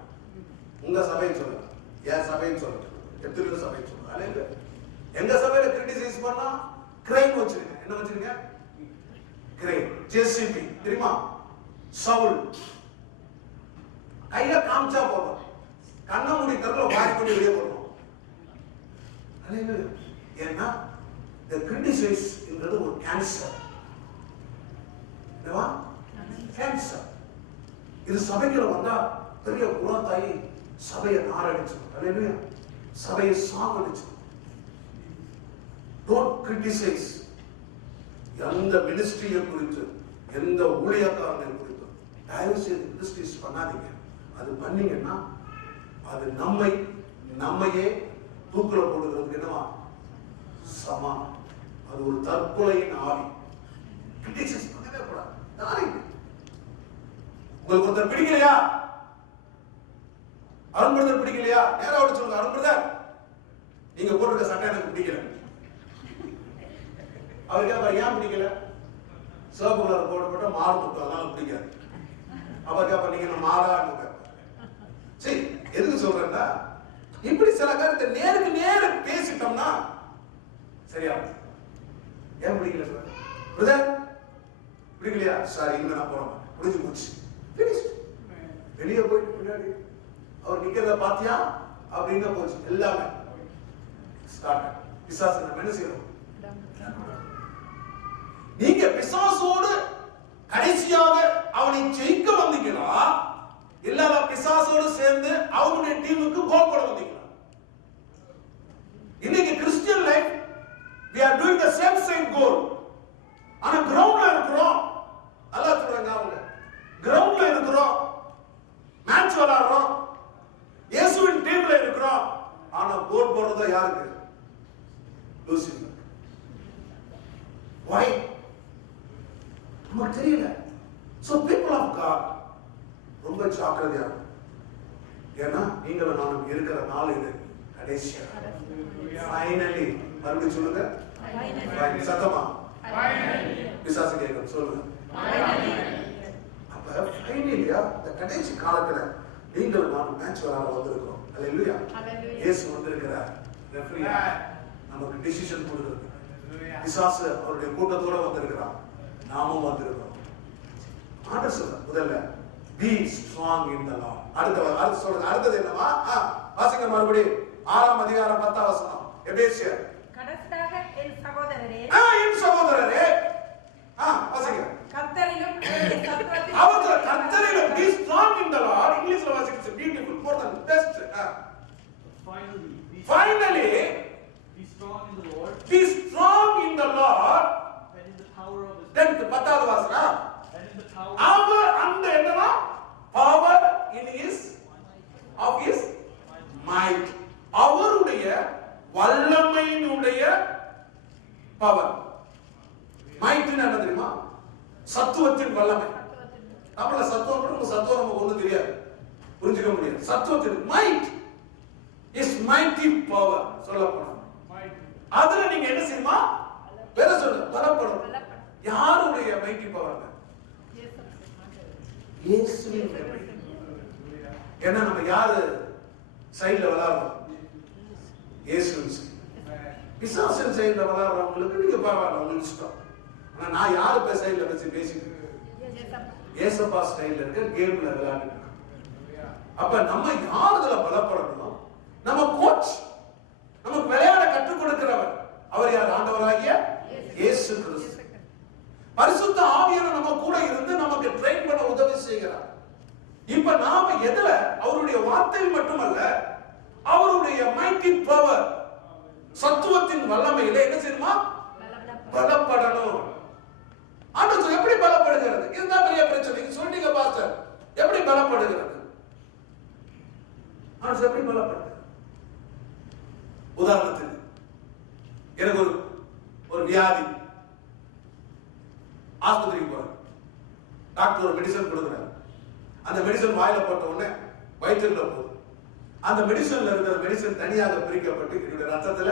உங்க சபையை சொல்லுங்க, என் சபையை சொல்லுங்க, எத்தனை சபையை சொல்லுங்க. எங்க சபையில கிரிட்டிசைஸ் பண்ணா கிரைம் வச்சிருங்க. என்ன வச்சிருங்க? கிரைம். ஜேசிபி தெரியுமா? சவுல் கையில காமிச்சா போதும், கண்ண மூடி தரல வாரி கொண்டு வெளியே போடுவோம். ஏன்னா இந்த கிரிட்டிசைஸ் என்றது ஒரு கேன்சர். கேன்சர். இது சபைக்குள்ள வந்தா பெரிய புறத்தாயி சபையை நாரடிச்சு, சபையை சாவடிச்சு. Don't criticize. எந்த மினிஸ்ட்ரியை குறித்து, எந்த ஊழியக்காரனை குறித்து தயவு செய்து கிரிட்டிசைஸ் பண்ணாதீங்க. அது பண்ணீங்கன்னா அது நம்மையே தூக்குல போடுறதுக்கு என்னவா சமானம். அது ஒரு தற்கொலையின் ஆவி. கிரிட்டிசைஸ் பண்ணவே கூடாது. உங்களுக்கு ஒருத்தர் பிடிக்கலையா? அருண் பிரதர் பிடிக்கலையா? நேரா விட சொல்லுங்க, அருண் பிரதர் நீங்க போட்டிருக்க சட்டை எனக்கு பிடிக்கல. அவருக்கு அவர் ஏன் பிடிக்கல? சிவப்பு கலர் போடப்பட்ட மாடு மட்டும் அதனால பிடிக்காது. அவருக்கு அப்ப நீங்க மாடான்னு சரி, எதுக்கு சொல்றேன்னா இப்படி சில கருத்தை நேருக்கு நேர பேசிட்டோம்னா சரியா? ஏன் பிடிக்கல சார்? பிரதர் பிடிக்கலையா? சார் இங்க நான் போறேன், முடிஞ்சு போச்சு. வெளியே போயிட்டு பின்னாடி அவர் நிக்கிறத பாத்தியா அப்படின்னு போச்சு. எல்லாமே ஸ்டார்ட். பிசாசு நம்ம என்ன செய்யறோம்? நீங்க பிசாசோடு கடைசியாக அவனை ஜெயிக்க வந்தீங்களா, இல்லாத பிசாசோடு சேர்ந்து அவனுடைய டீமுக்கு கோல் போட வந்தீங்களா? இன்னைக்கு Christian life we are doing the same goal. ஆனா கிரவுண்ட்ல இருக்கிறோம். அல்லாஹ் சொல்றாங்க, அவங்க கிரவுண்ட்ல இருக்கிறோம், மேட்ச் விளையாடுறோம், இயேசுவின் டீம்ல இருக்கிறோம். ஆனா கோல் போடுறது யாருக்கு? லூசிஃபர். why? நமக்கு தெரியல. so people of God ரொம்ப ஜாக்கிரதையா இருக்கும். ஏன்னா நீங்களும் நானும் இருக்கிற நாள் இது கடைசியா. ஃபைனலி மறுபடியும் சொல்லுங்க, சத்தமா பிசாசு கேட்கும் சொல்லுங்க. அப்ப ஃபைனலியா இந்த கடைசி காலத்துல நீங்களும் நானும் மேட்ச் விளையாட வந்திருக்கிறோம். அல்லேலூயா. இயேசு வந்திருக்கிறார் ரெஃபரியா நமக்கு டிசிஷன் கொடுக்கிறது. பிசாசு அவருடைய கூட்டத்தோட வந்திருக்கிறார், நாமும் வந்திருக்கிறோம். ஆண்டவர் சொல்ற முதல்ல be strong in the Lord. அடுத்தது என்னவா? வாசிங்க மறுபடியும் 6ஆம் அதிகாரம் 10ஆம் வசனம். எபேசியர். கடைசியாக என் சகோதரரே, என் சகோதரரே, வாசிங்க. கர்த்தரிலும் அவர் கர்த்தரிலும் be strong in the Lord. இங்கிலீஷ்ல வாசிங்க. It's beautiful, more than best. Finally be strong in the Lord. Be strong in the Lord. And in the power of his Then 10வது வசனம். And in the power அவர் அந்த என்னவா? Power in his of his might. அவருடைய வல்லமையினுடைய power. might என்ன தெரியுமா? சத்துவத்தின் வல்லமை. நம்மள சத்துவம் நமக்கு ஒண்ணும் தெரியாது, புரிஞ்சுக்க முடியாது. சத்துவத்தின் might is mighty power சொல்லப்போனா. அதுல நீங்க என்ன செய்யுமா? வேற சொல்லுங்க, பலப்படும். யாருடைய mighty power? இயேசுவின் mighty. ஏன்னா நம்ம யாரு சைடுல விளையாடுறோம்? இயேசுவின் சைடு. பிசாசின் சைடுல விளையாடுறவங்களுக்கு நீங்க பரவாயில்ல, உங்களுக்கு இஷ்டம். ஆனா நான் யாரு சைடுல வச்சு பேசிட்டு ஏசப்பா ஸ்டைல்ல இருக்க கேம்ல விளையாடுறேன். அப்ப நம்ம யாருல பலப்படணும்? நம்ம கோச், நமக்கு விளையாட கற்றுக் கொடுக்கிறவர். அவர் யார்? ஆண்டவராகிய இயேசு கிறிஸ்து. பரிசுத்த ஆவியானவர் நம்ம கூட இருந்து நமக்கு ட்ரெயின் பண்ண உதவி செய்கிறார். இப்ப நாம எதுல? அவருடைய வார்த்தையில் மட்டுமல்ல, அவருடைய மைட்டி பவர், சத்துவத்தின் வல்லமையில என்ன செய்யணுமா? பலப்படணும். ஆண்டவர் எப்படி பலப்படுகிறது? இதுதான் பெரிய பிரச்சனை. நீங்க சொல்றீங்க பாஸ்டர், எப்படி பலப்படுகிறது? ஆண்டவர் எப்படி பலப்படுகிறது? உதாரணத்துக்கு எனக்கு ஒரு வியாதி, ஆஸ்பத்திரிக்கு போறேன். டாக்டர் ஒரு மெடிசன் கொடுக்குறாரு. அந்த மெடிசன் வாயில போட்ட உடனே வயிற்றுல போகுது. அந்த மெடிசன்ல இருக்கிற மெடிசன் தனியாக பிரிக்கப்பட்டு என்னுடைய ரத்தத்துல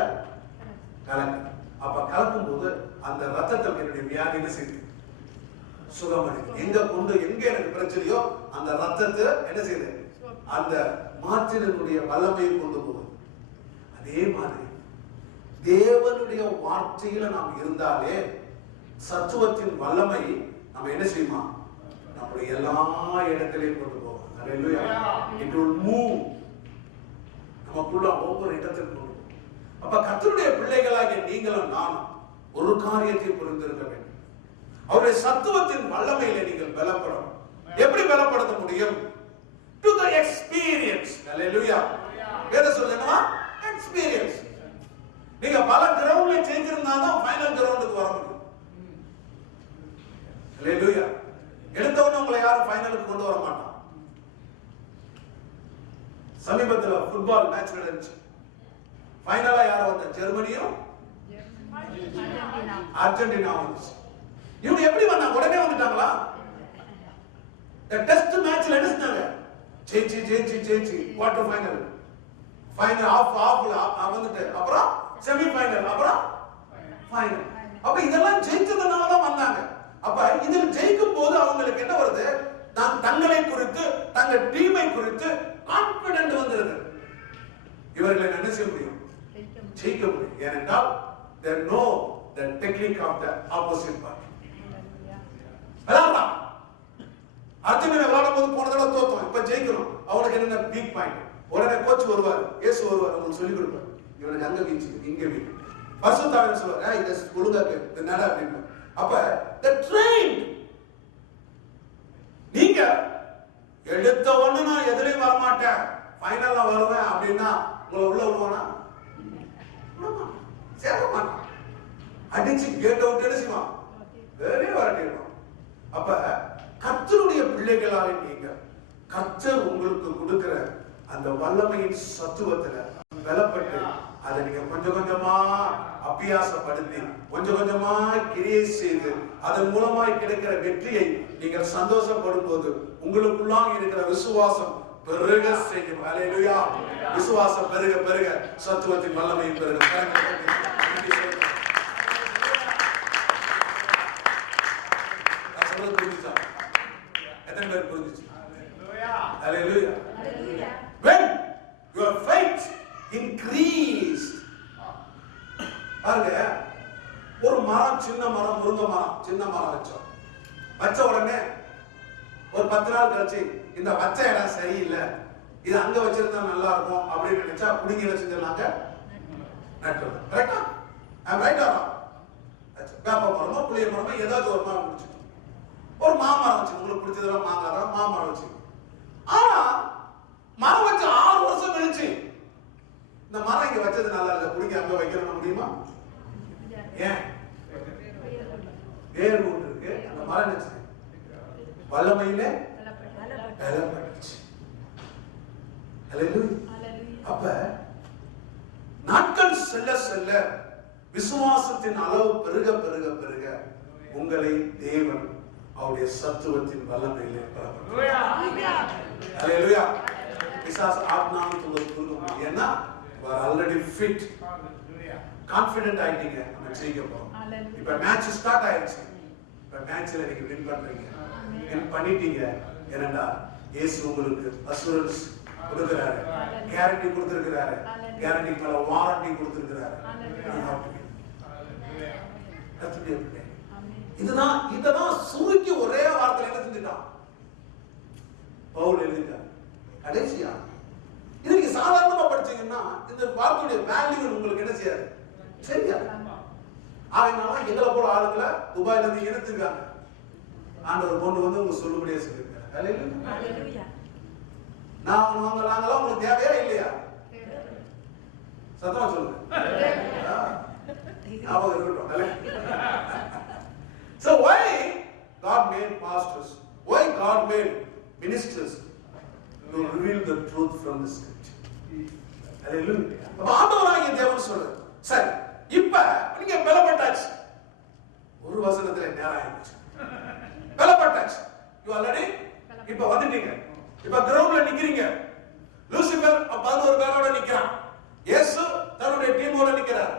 கலக்கு. அப்ப கலக்கும் போது அந்த ரத்தத்தில் என்னுடைய வியாதி என்ன செய்யுது? சுகமடையுது. எங்க எனக்கு பிரச்சனையோ அந்த ரத்தத்தை என்ன செய்யுது? அந்த மாற்றினுடைய வல்லமையை கொண்டு போகுது. அதே மாதிரி தேவனுடைய வார்த்தையில நாம் இருந்தாலே சத்துவத்தின் வல்லமை நம்ம என்ன செய்யுமா? நம்முடைய எல்லா இடத்திலையும் கொண்டு போவோம். ஹல்லேலூயா. It will move. நமக்குள்ள ஒவ்வொரு இடத்திலும் கொண்டு போவோம். அப்ப கர்த்தருடைய பிள்ளைகளாகிய நீங்களும் நானும் ஒரு காரியத்தை புரிந்திருக்க வேண்டும். அவருடைய சத்துவத்தின் வல்லமையில நீங்கள் பலப்படணும். எப்படி பலப்படுத்த முடியும்? To the experience. Hallelujah. வேத சொல்லுமா? Experience. நீங்க பல கிரவுண்ட்ல ஜெயிச்சிருந்தாதான் ஃபைனல் கிரவுண்டுக்கு வர முடியும். ஹல்லேலூயா. எடுத்தவன உங்களை யாரும் ஃபைனலுக்கு கொண்டு வர மாட்டான். சமீபத்தில் ஃபுட்பால் மேட்ச் நடந்துச்சு. ஃபைனலா யார் வந்த? ஜெர்மனியும் அர்ஜென்டினா வந்துச்சு. இவங்க எப்படி வந்தாங்க? உடனே வந்துட்டாங்களா? டெஸ்ட் மேட்ச்ல என்ன செஞ்சாங்க? ஜெயிச்சு குவார்டர் ஃபைனல், ஃபைனல், ஆஃப் வந்துட்டு அப்புறம் செமி ஃபைனல், அப்புறம் ஃபைனல். அப்ப இதெல்லாம் ஜெயிச்சதுனால தான் வந்தாங்க. அப்ப இதில் ஜெயிக்கும் போது அவங்களுக்கு என்ன வருது? நான் தங்களை குறித்து, தங்கள் டீமை குறித்து கான்பிடென்ட் வந்துருது. இவர்களை என்ன செய்ய முடியும்? ஜெயிக்க முடியும். ஏனென்றால் they know the technique of the opposite party. விளையாடலாம். அர்ஜென்டினா விளையாடும் போது போன தடவை தோத்தோம், இப்ப ஜெயிக்கணும். அவனுக்கு என்ன வீக் பாயிண்ட்? உடனே கோச் வருவார், இயேசு வருவார், உங்களுக்கு சொல்லி கொடுப்பார். இவனுக்கு அங்க வீச்சு, இங்க வீக். பரிசுத்தாவியானவர் சொல்வார், இத ஒழுங்கா கேளு, நட அப்படின்னு. அப்ப the trained. நீங்க எடுத்த உடனே நான் எதிரையும் வர மாட்டேன், ஃபைனல்ல வருவேன் அப்படின்னா உங்களை உள்ள விடுவானா? சேர மாட்டான். அடிச்சு கேட் அவுட் என்ன செய்வான்? வேறே வரட்டிடுவான். அப்ப கர்த்தருடைய பிள்ளைகளாக நீங்க கர்த்தர் உங்களுக்கு கொடுக்கிற அந்த வல்லமையின் சத்துவத்துல பலப்பட்டு அதை நீங்க கொஞ்சம் கொஞ்சமா அபியாசப்படுத்தி கொஞ்சம் கொஞ்சமா கிரியை செய்து அதன் மூலமாய் கிடைக்கிற வெற்றியை நீங்கள் சந்தோஷப்படும் போது உங்களுக்குள்ளாக இருக்கிற விசுவாசம் பெருக செய்யும். ஹல்லேலூயா. விசுவாசம் பெருக பெருக சத்துவத்தின் வல்லமை பெருக. எத்தனை பேர் புரிஞ்சுச்சு? ஹல்லேலூயா. When your faith increased. பாருங்க, ஒரு மரம், சின்ன மரம், முருங்கை மரம், சின்ன மரம் வச்ச உடனே ஒரு 10 நாள் கழிச்சு இந்த வச்ச இடம் சரியில்லை, இது அங்க வச்சிருந்தா நல்லா இருக்கும் அப்படின்னு நினைச்சா புடிங்க என்ன செஞ்சிடலாங்க? நட்டுறது. கரெக்டா? ரைட்டா? வேப்ப மரமோ புளிய மரமோ ஏதாச்சும் ஒரு மரம் பிடிச்சி, ஒரு மாமரம் வச்சு, உங்களுக்கு பிடிச்சதெல்லாம் மாங்காரம், மாமரம் வச்சு. ஆனா மரம் வச்சு 6 வருஷம் கழிச்சு இந்த மரம் இங்க வச்சது நல்லா இல்ல, புடிங்க அங்க வைக்கணும் முடியுமா? ஏன்? வேர் ஊட்டு இருக்கு. அந்த மரம் நினைச்சு வல்லமையில பலப்பட்டுச்சு. ஹல்லேலூயா. அப்ப நாட்கள் செல்ல செல்ல விசுவாசத்தின் அளவு பெருக பெருக பெருக உங்களை தேவன் அவருடைய சத்துவத்தின் வல்லமையிலே பலப்படுத்துவார். ஹல்லேலூயா. பிசாசு ஆத்மாவின் துன்பம் ஏன்னா ஆல்ரெடி ஃபிட், கான்ஃபிடென்ட் ஆயிட்டீங்க, நம்ம ஜெயிக்க போறோம். இப்ப மேட்ச் ஸ்டார்ட் ஆயிடுச்சு. இப்ப மேட்ச்ல நீங்க வின் பண்றீங்க, வின் பண்ணிட்டீங்க. ஏனண்டா இயேசு உங்களுக்கு அஷூரன்ஸ் கொடுக்கிறாரு, கேரண்டி கொடுத்திருக்கிறாரு, கேரண்டிக்கு மேல வாரண்டி கொடுத்திருக்கிறாரு. இதுதான் சுருக்கி ஒரே வார்த்தையில என்ன செஞ்சுட்டான் பவுல் எழுதிட்டார். கடைசியா இது நீங்க சாதாரணமா படிச்சீங்கன்னா இந்த வார்த்தையுடைய வேல்யூ உங்களுக்கு என்ன செய்யாது? சரியா? அதனால எங்களை போல ஆளுங்களை துபாயில இருந்து எடுத்துருக்காங்க. ஆண்டவர் கொண்டு வந்து உங்களுக்கு சொல்லும்படியா சொல்லிருக்காரு. ஹல்லேலூயா. நாங்களாம் உங்களுக்கு தேவையா இல்லையா? சத்தமா சொல்லுங்க. ஞாபகம் இருக்கட்டும். So why God made pastors? Why God made ministers? To reveal the truth from the scripture. Hallelujah. அப்ப ஆண்டவராகிய தேவன் சொல்றார், சரி இப்ப நீங்க பலப்பட்டாச்சு, ஒரு வசனத்துல நேரம் ஆயிடுச்சு, பலப்பட்டாச்சு, யூ ஆல்ரெடி இப்ப வந்துட்டீங்க, இப்ப கிரவுண்ட்ல நிக்கிறீங்க. லூசிபர் 11 பேரோட நிக்கிறான், இயேசு தன்னுடைய டீமோட நிக்கிறார்,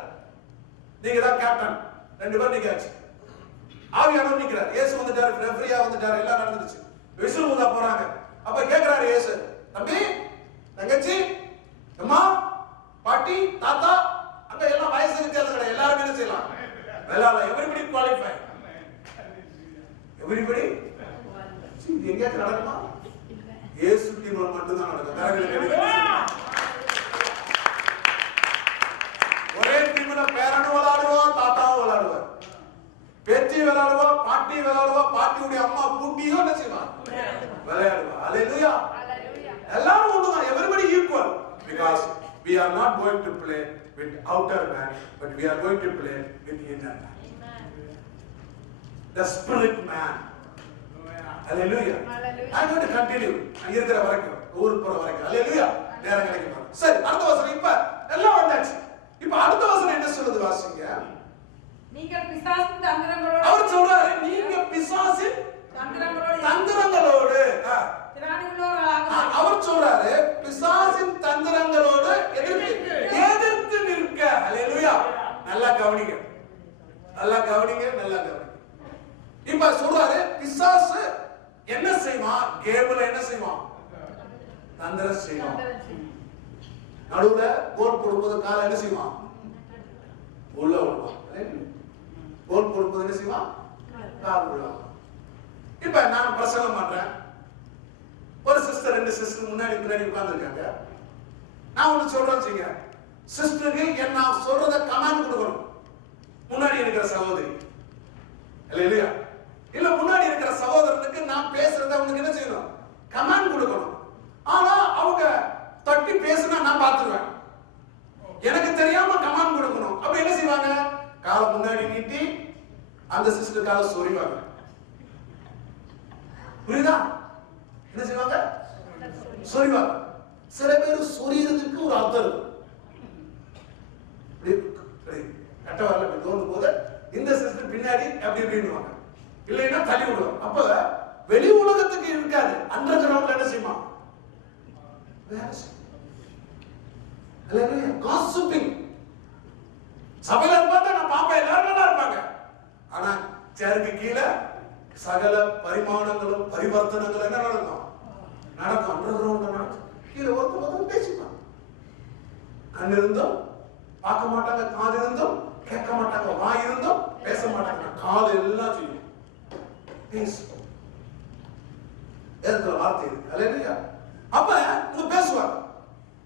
நீங்க தான் கேப்டன், 2 பேர் நிக்காச்சு, ஆவியானவர் நிக்கிறார், இயேசு வந்துட்டாரு, ரெஃபரியா வந்துட்டாரு, எல்லாம் நடந்துருச்சு, விசில் ஊத போறாங்க. அப்ப கேக்குறாரு இயேசு, தம்பி தங்கச்சி அம்மா பாட்டி தாத்தா அங்க எல்லாம் வயசு வித்தியாசம் கிடையாது, எல்லாரும் என்ன செய்யலாம் விளையாடலாம், எவரிபடி குவாலிஃபை, எவரிபடி. எங்கேயாச்சும் நடக்குமா? இயேசு டீம்ல மட்டும் தான் நடக்கும். ஒரே டீம்ல பேரனும் விளையாடுவான், தாத்தாவும் விளையாடுவார், பேத்தி விளையாடுவா, பாட்டி விளையாடுவா, பாட்டியுடைய அம்மா பூட்டியும் என்ன செய்வான் விளையாடுவா. ஹalleluya. எல்லாரும் ஒண்ணுதான், everybody equal, because we are not going to play with outer man, but we are going to play with inner man, the spirit man. Hallelujah. I'm going to continue இருக்கிற வரைக்கும், ஊருக்கு போற வரைக்கும். Hallelujah. நேரம் கிடைக்கும். சரி, அடுத்த வசனம். இப்ப எல்லாம் வந்தாச்சு, இப்ப அடுத்த வசனம் என்ன சொல்லுது வாசிங்க. நீங்கள் பிசாசின் தந்திரங்களோடு, அவர் சொல்றாரு, நீங்க பிசாசின் தந்திரங்களோடு அவர் சொல்றாரு, பிசாசின் தந்திரங்களோடு எதிர்த்து நிற்க. ஹalleluya. நல்லா கவனிங்க, நல்லா கவனிங்க, நல்லா கவனிங்க. இப்ப சொல்றாரு, பிசாசு என்ன செய்வான், கேம்ல என்ன செய்வான், தந்திரம் செய்வான். நடுவுல கோல் போடும்போது கால என்ன செய்வான், உள்ள விடுவான். கோல் போடும்போது என்ன செய்வான், கால் உள்ள. இப்ப நான் பிரசங்கம் பண்றேன், ஒரு சிஸ்டர் 2 சிஸ்டர் முன்னாடி உட்கார்ந்து இருக்காங்க, நான் ஒண்ணு சொல்றேன் செய்யுங்க, சிஸ்டருக்கு நான் சொல்றத கமெண்ட் கொடுக்கணும், முன்னாடி இருக்கிற சகோதரி இல்லையா, இல்ல முன்னாடி இருக்கிற சகோதரனுக்கு நான் பேசுறத அவனுக்கு என்ன செய்யணும், கமெண்ட் கொடுக்கணும். ஆனா அவங்க தட்டி பேசினா நான் பாத்துருவேன், எனக்கு தெரியாம கமெண்ட் கொடுக்கணும். அப்ப என்ன செய்வாங்க, காலை முன்னாடி நீட்டி அந்த சிஸ்டர் காலை சொறிவாங்க. புரியுதா? என்ன செய்வாங்க, சொறிவாங்க. சில பேர் சொறியறதுக்கு ஒரு அர்த்தம் இருக்கு, கட்ட வரல தோணும் போது இந்த சிஸ்டர் பின்னாடி அப்படி இப்படின்னுவாங்க, இல்லைன்னா தள்ளி விடுவாங்க. அப்ப வெளி உலகத்துக்கு இருக்காது, அண்டர் கிரவுண்ட்ல என்ன செய்யுமா, காசிப்பிங். சபையில பார்த்தா நான் பாப்பேன், எல்லாரும் நல்லா இருப்பாங்க, ஆனா சேருக்கு கீழே சகல பரிமாணங்களும் பரிவர்த்தனங்களும் என்ன நடக்கும், அண்டர் கிரவுண்ட்ல நடக்கும். கீழே ஒருத்தர் பேசிப்பாங்க, கண் இருந்தும் பார்க்க மாட்டாங்க, காது இருந்தும் கேட்க மாட்டாங்க, வாய் இருந்தும் பேச மாட்டாங்க, காது எல்லாம் செய்யும் பேசும். வேதத்துல வார்த்தை இருக்கு. ஹalleluya. அப்ப இங்க பேசுவாங்க,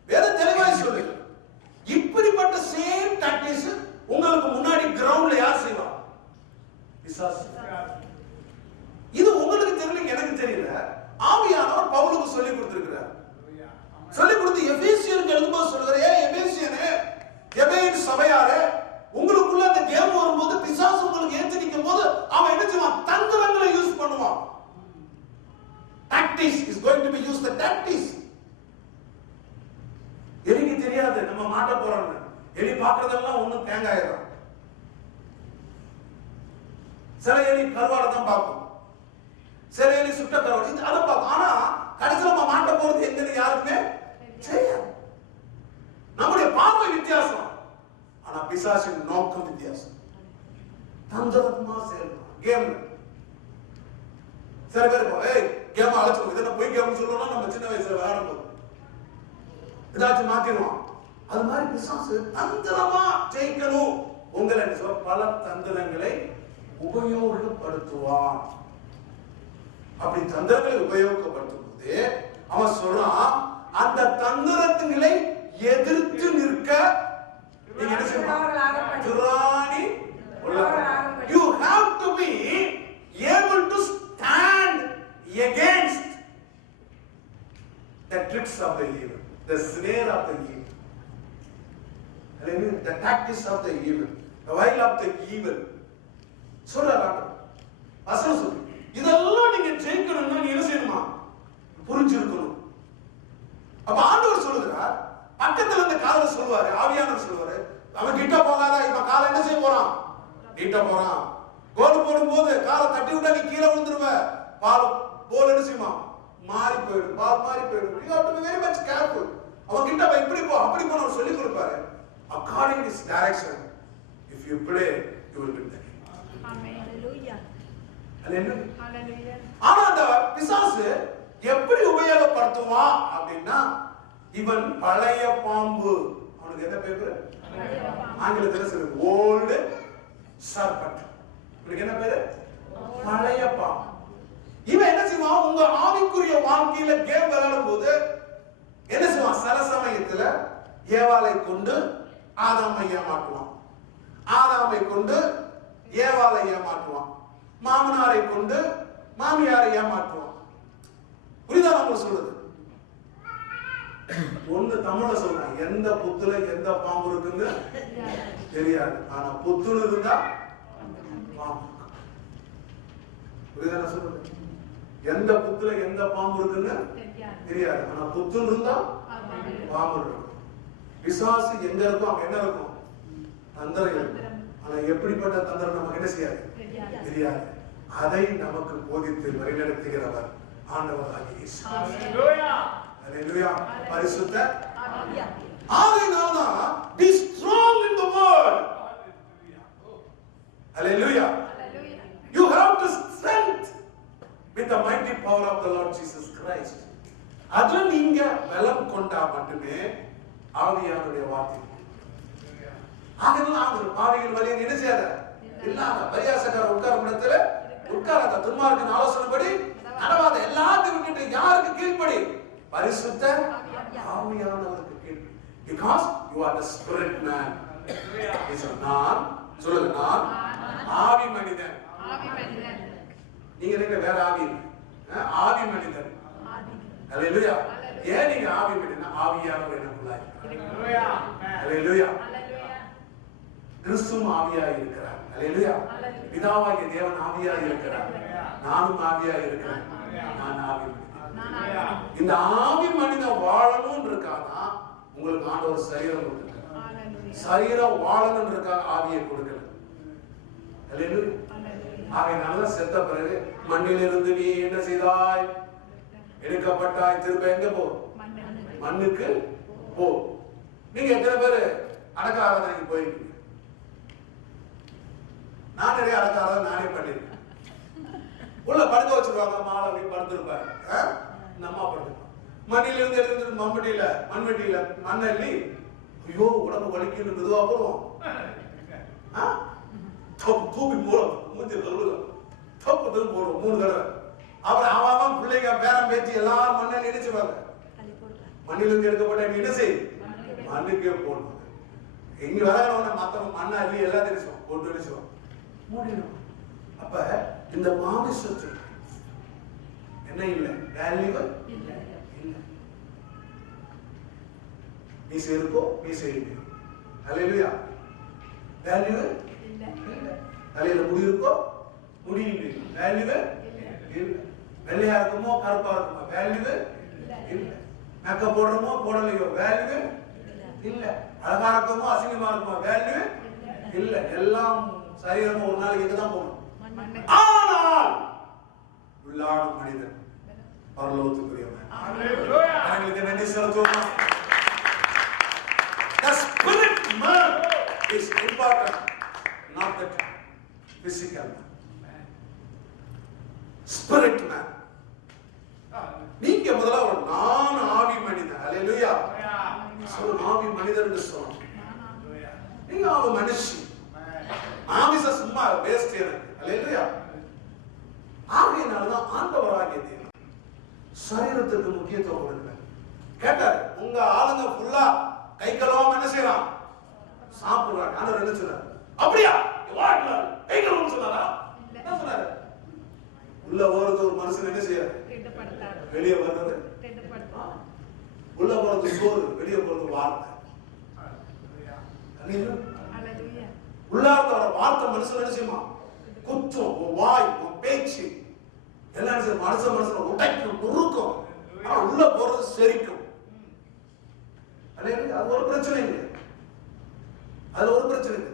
வேத தெளிவாய் சொல்லுது. இப்படிப்பட்ட சேம் டாக்டிக்ஸ் உங்களுக்கு முன்னாடி கிரவுண்ட்ல யார் செய்வா, பிசாசு. இது உங்களுக்கு தெரியல, எனக்கு தெரியல, ஆவியானவர் பவுலுக்கு சொல்லி கொடுத்திருக்கிறார். சொல்லி கொடுத்து எபேசியருக்கு எழுதும்போது சொல்றாரு, எபேசியனே, எபேயின் சபையாரே, உங்களுக்குள்ள அந்த கேம் வரும்போது பிசாசு உங்களுக்கு ஏத்து நிக்கும் போது அவன் என்ன செய்வான், தந்திரங்களை யூஸ் பண்ணுவான். tactics is going to be used, the tactics. எலிக்கு தெரியாது நம்ம மாட்ட போறோம்னு, எலி பார்க்கறதெல்லாம் ஒண்ணும் தேங்காய் தான். சில எலி கருவாடை தான் பார்க்கும், சில எலி சுட்ட கருவாடு அதை பார்க்கும். ஆனா கடைசியில் நம்ம மாட்ட போறது எங்கன்னு யாருக்குமே தெரியாது. நம்முடைய பார்வை வித்தியாசம், ஆனா பிசாசின் நோக்கம் வித்தியாசம். தந்திரமா செயல்படும் கேம். சில பேர் கேம் அழைச்சு இதை போய் கேம் சொல்லணும்னா நம்ம சின்ன வயசுல விளையாடும் போது ஏதாச்சும் மாத்திடுவான். அது மாதிரி பிசாசு தந்திரமா ஜெயிக்கணும் உங்களை பல தந்திரங்களை உபயோகப்படுத்துவான். அப்படி தந்திரங்களை உபயோகப்படுத்தும் போது அவன் சொல்றான், அந்த தந்திரங்களை எதிர்த்து நிற்க நீங்க என்ன செய்யணும், திராணி உள்ளவர்கள். You have to be able to stand against the tricks of the evil, the snare of the evil, the tactics of the evil. the while of the evil. சொல்றாரு வசனம் சொல்லு. இதெல்லாம் நீங்க ஜெயிக்கணும்னா நீ என்ன செய்யணுமா? புரிஞ்சிருக்கணும். அப்ப ஆண்டவர் சொல்லுகிறார், பக்கத்துல இருந்த காதல சொல்லுவாரு, ஆவியானவர் சொல்லுவாரு, அவன் கிட்ட போகாத, இப்ப காலை என்ன செய்ய போறான்? கிட்ட போறான். கோல் போடும்போது காலை தட்டி விட்டா நீ கீழே விழுந்துருவ. பால் போல் என்ன செய்யுமா? மாறி போயிடும். பால் மாறி போயிடும். You have to be very much careful. அவன் கிட்ட போய் இப்படி போ அப்படி போ சொல்லி கொடுப்பாரு. According to his direction, if you pray, you will win the game. Amen. Hallelujah. Hallelujah. ஆனா அந்த பிசாசு எப்படி உபயோகப்படுத்துவான் அப்படின்னா, இவன் பழைய பாம்பு. அவனுக்கு என்ன பேரு? ஆங்கிலத்தில் சொல்லுது ஓல்டு சர்பண்ட். உங்களுக்கு என்ன பேரு? பழைய பாம்பு. இவன் என்ன செய்வான்? உங்க ஆவிக்குரிய வாழ்க்கையில கேம் விளையாடும் போது என்ன செய்வான்? சில சமயத்துல ஏவாளை கொண்டு ஆதாமை ஏமாற்றுவான், ஆதாமை கொண்டு ஏவாளை ஏமாற்றுவான், மாமனாரை கொண்டு மாமியாரை ஏமாற்றுவான். புரியுதா உங்களுக்கு சொல்றது? ஒண்ணு தமிழ்ல சொல்றான், எந்த புத்துல எந்த பாம்பு இருக்குன்னு தெரியாது, ஆனா புத்துல இருந்தா பாம்பு. புரியுதா நான் சொல்றது? எந்த புத்துல எந்த பாம்பு இருக்குன்னு தெரியாது, ஆனா புத்துல இருந்தா பாம்பு இருக்கும். பிசாசு எங்க இருக்கும் அங்க என்ன இருக்கும்? தந்திரம் இருக்கும். ஆனா எப்படிப்பட்ட தந்திரம் நமக்கு என்ன செய்யாது? தெரியாது. அதை நமக்கு போதித்து வழிநடத்துகிறவர் ஆண்டவராகிய இயேசு. ஹalleluya. பரிசுத்த ஆவியானவர். Be strong in the word. Hallelujah. You have to strength with the mighty power of the Lord Jesus Christ. அதுல நீங்க பலம் கொண்டா மட்டுமே ஆவியானுடைய வார்த்தை. அதனால அந்த பாவிகள் வழியை என்ன செய்யாத? இல்லாத பரியாசக்கார உட்கார இடத்துல உட்காராத, துன்மார்க்கன் ஆலோசனைப்படி நடவாத, எல்லாத்தையும் விட்டுட்டு யாருக்கு கீழ்ப்படி? பரிசுத்த ஆவியானவருக்கு கீழ்ப்படி. Because you are the spirit man. நான் சொல்லுங்க, நான் ஆவி மனிதன். நீங்க நினைக்கிற வேற ஆவி, ஆவி மனிதன். ஹalleluya. ஏன் நீங்க ஆவி மனிதன்? ஆவியானவர் எனக்குள்ள இருக்கிறார். ஹalleluya. கிறிஸ்துவும் ஆவியாய் இருக்கிறார். ஹalleluya. பிதாவாகிய தேவன் ஆவியாய் இருக்கிறார். நானும் ஆவியாய் இருக்கிறேன். நான் ஆவி மனிதன். இந்த ஆவி மனிதன் வாழணும் இருக்கானா உங்களுக்கு ஆண்டவர் சரீரம் கொடுக்கிறார். சரீரம் வாழணும் இருக்கா ஆவியை கொடுக்கல. ஹalleluya. ஆவியானவர் செத்த பிறகு மண்ணிலிருந்து நீ என்ன செய்தாய்? எடுக்கப்பட்டாய். திரும்ப எங்க போ? மண்ணுக்கு போ. நீங்க எத்தனை பேரு அடக்க ஆராதனைக்கு போயிருக்கீங்க? நான் நிறைய அடக்க ஆராதனை நானே பண்ணிருக்கேன். உள்ள படுக்க வச்சிருவாங்க, மாலை அப்படி படுத்திருப்பாரு, இந்த அம்மா படுத்துருப்பாங்க. மண்ணிலிருந்து எடுத்து மண்வெட்டியில மண்ணள்ளி, ஐயோ உடம்பு வலிக்குன்னு மெதுவா போடுவோம். தூக்கி மூலம் மூஞ்சி தப்பு போடுவோம் 3 தடவை. அப்புறம் அவன் பிள்ளைங்க பேரம் பேச்சு எல்லாரும் மண்ணள்ளி இடிச்சுவாங்க. மண்ணிலிருந்து எடுக்கப்பட்ட என்ன செய்? மண்ணுக்கே போடணும். எங்க வரவன மத்தவங்க மண்ணை அள்ளி எல்லாம் தெரிச்சுவோம், போட்டு அடிச்சுவோம், மூடிடும். அப்ப இந்த மாமிசத்து என்ன இல்லை? வேல்யூ இல்லை. மீசை இருக்கோ மீசை இல்லை. ஹalleluya. வேல்யூ இல்லை. தலையில முடி இருக்கோ முடி இல்லை. வேல்யூ இல்லை. வெள்ளையா இருக்குமோ கருப்பா இருக்குமோ வேல்யூ இல்லை. மேக்கப் போடுறோமோ போடலையோ வேல்யூ இல்ல. அழகா இருக்குமோ அசிங்கமா இருக்குமோ வேல்யூ இல்ல. எல்லாம் சரீரமும் ஒரு நாளைக்கு எங்கதான் போகணும். ஆனால் உள்ளான மனிதன் பரலோகத்துக்குரியவன். அவங்களுக்கு நன்றி செலுத்துவோம். The spirit man is important, not the physical man. Spirit man. நீங்க முதல்ல ஒரு நான் ஆவி மனிதன். ஹalleluya. ஆவி மனிதன் என்று சொல்லணும். நீங்க ஆவி மனுஷி. மாமிச சும்மா வேஸ்ட் எனக்கு. ஹalleluya. ஆவியினாலதான் ஆண்டவராகிய தேவன் சரீரத்துக்கு முக்கியத்துவம் கொடுக்கிறார். கேட்டார், உங்க ஆளுங்க ஃபுல்லா கை கழுவாம என்ன செய்யலாம்? சாப்பிடுறாங்க. ஆண்டவர் என்ன சொன்னார்? அப்படியா? கை கழுவுன்னு சொன்னாரா? என்ன சொன்னாரு? உள்ள போறது ஒரு மனுஷன் என்ன செய்யறாரு? வெளியே வர்றது உள்ள போறது சோறு, வெளியே போறது வார்த்தை. உள்ளார்ந்த வர வார்த்தை மனுஷன் நினைச்சுமா குத்தும், உன் வாய், உன் பேச்சு எல்லாம் மனுஷன் உடைக்கும், நுறுக்கும். ஆனா உள்ள போறது செரிக்கும். அது ஒரு பிரச்சனை இல்லை, அதுல ஒரு பிரச்சனை இல்லை.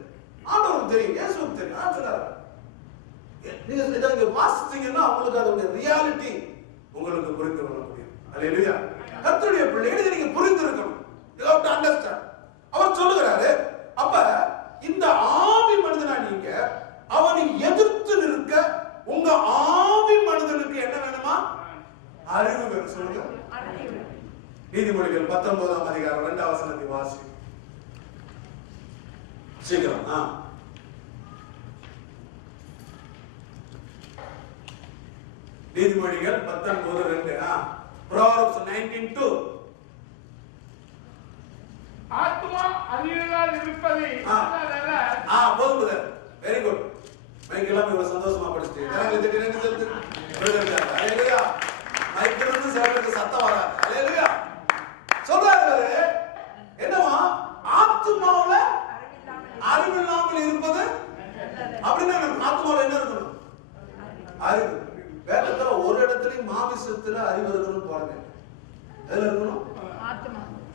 ஆண்டவருக்கு தெரியும், இயேசுவுக்கு தெரியும். சொன்னாரு, நீங்க இதை வாசிச்சீங்கன்னா உங்களுக்கு அதோட ரியாலிட்டி உங்களுக்கு புரிந்து கொள்ள முடியும். அல்லேலூயா. கர்த்தருடைய பிள்ளைகளை நீங்க புரிந்து இருக்கணும். You have to understand. அவர் சொல்லுகிறாரு, அப்ப இந்த ஆவி மனிதனா நீங்க அவனை எதிர்த்து நிற்க உங்க ஆவி மனிதனுக்கு என்ன வேணுமா? அறிவு வேணும். சொல்லுங்க. நீதிமொழிகள் 19ஆம் அதிகாரம் 2ஆம் வசனத்தை வாசி. சீக்கிரம். நீதிமொழிகள் 19:2. Proverbs 19:2. ஆத்மா அறிவினால் இருப்பது போதும். Very good. மைக் எல்லாம் இவ்வளவு சந்தோஷமா படிச்சுட்டு மைக் இருந்து சிலருக்கு சத்தம் வராது. அல்லேலூயா. சொல்றாரு என்னவா? ஆத்மாவுல அறிவில்லாமல் இருப்பது அப்படின்னா ஆத்மாவுல என்ன இருக்கணும்? அறிவு. வேதத்துல ஒரு இடத்துலயும் மாமிசத்துல அறிவு இருக்கணும் போடுங்க. எதுல இருக்கணும்?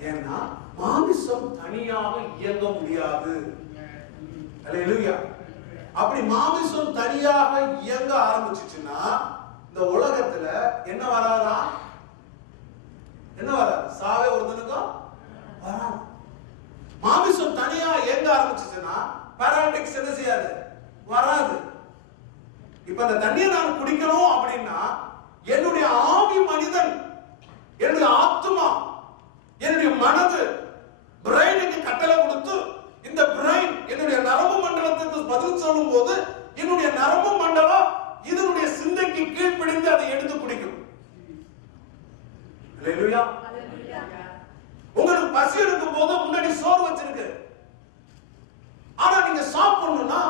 ஏன்னா மாமிசம் தனியாக இயங்க முடியாது. அல்லேலூயா. அப்படி மாமிசம் தனியாக இயங்க ஆரம்பிச்சுச்சுன்னா இந்த உலகத்துல என்ன வராதா? என்ன வராது? சாவே ஒருத்தனுக்கும் வராது. மாமிசம் தனியா இயங்க ஆரம்பிச்சுச்சுன்னா பாராலிட்டிக்ஸ் என்ன செய்யாது? வராது. இப்ப அந்த தண்ணியை நான் குடிக்கணும் அப்படின்னா என்னுடைய ஆவி மனிதன், என்னுடைய ஆத்மா, என்னுடைய மனது பிரெயினுக்கு கட்டளை கொடுத்து இந்த பிரெயின் என்னுடைய நரம்பு மண்டலத்துக்கு பதில் சொல்லும் போது என்னுடைய நரம்பு மண்டலம் இதனுடைய சிந்தைக்கு கீழ்ப்படிந்து அதை எடுத்து குடிக்கும். அல்லேலூயா. உங்களுக்கு பசி எடுக்கும் போது முன்னாடி சோறு வச்சிருக்கு. ஆனா நீங்க சாப்பிடணும்னா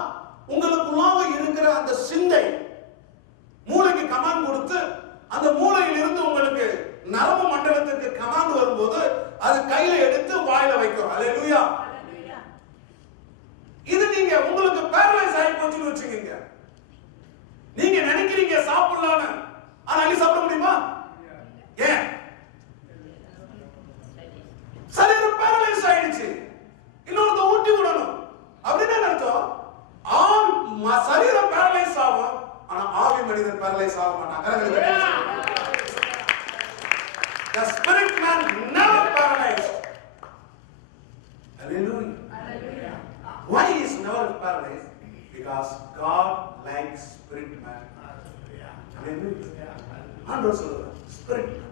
உங்களுக்குள்ளாக இருக்கிற அந்த சிந்தை மூளைக்கு கமாண்ட் கொடுத்து அந்த மூளையில் இருந்து உங்களுக்கு நரம்பு மண்டலத்துக்கு கமாண்ட் வரும்போது அது கையில எடுத்து வாயில வைக்கும். அல்லேலூயா. இது நீங்க உங்களுக்கு பேரலைஸ் ஆகி போச்சுன்னு வச்சுக்கீங்க. நீங்க நினைக்கிறீங்க சாப்பிடலான்னு, ஆனா அள்ளி சாப்பிட முடியுமா? ஏன்? சரீரம் பேரலைஸ் ஆயிடுச்சு. இன்னொருத்த ஊட்டி விடணும் அப்படின்னு அர்த்தம். சரீரம் பேரலைஸ் ஆகும், ஆனா ஆவி மனிதன் பேரலைஸ் ஆக மாட்டாங்க. The spirit man never paralyzed. Hallelujah. Hallelujah. Why is never paralyzed? Because God likes spirit man. Hallelujah. Hallelujah. Spirit man.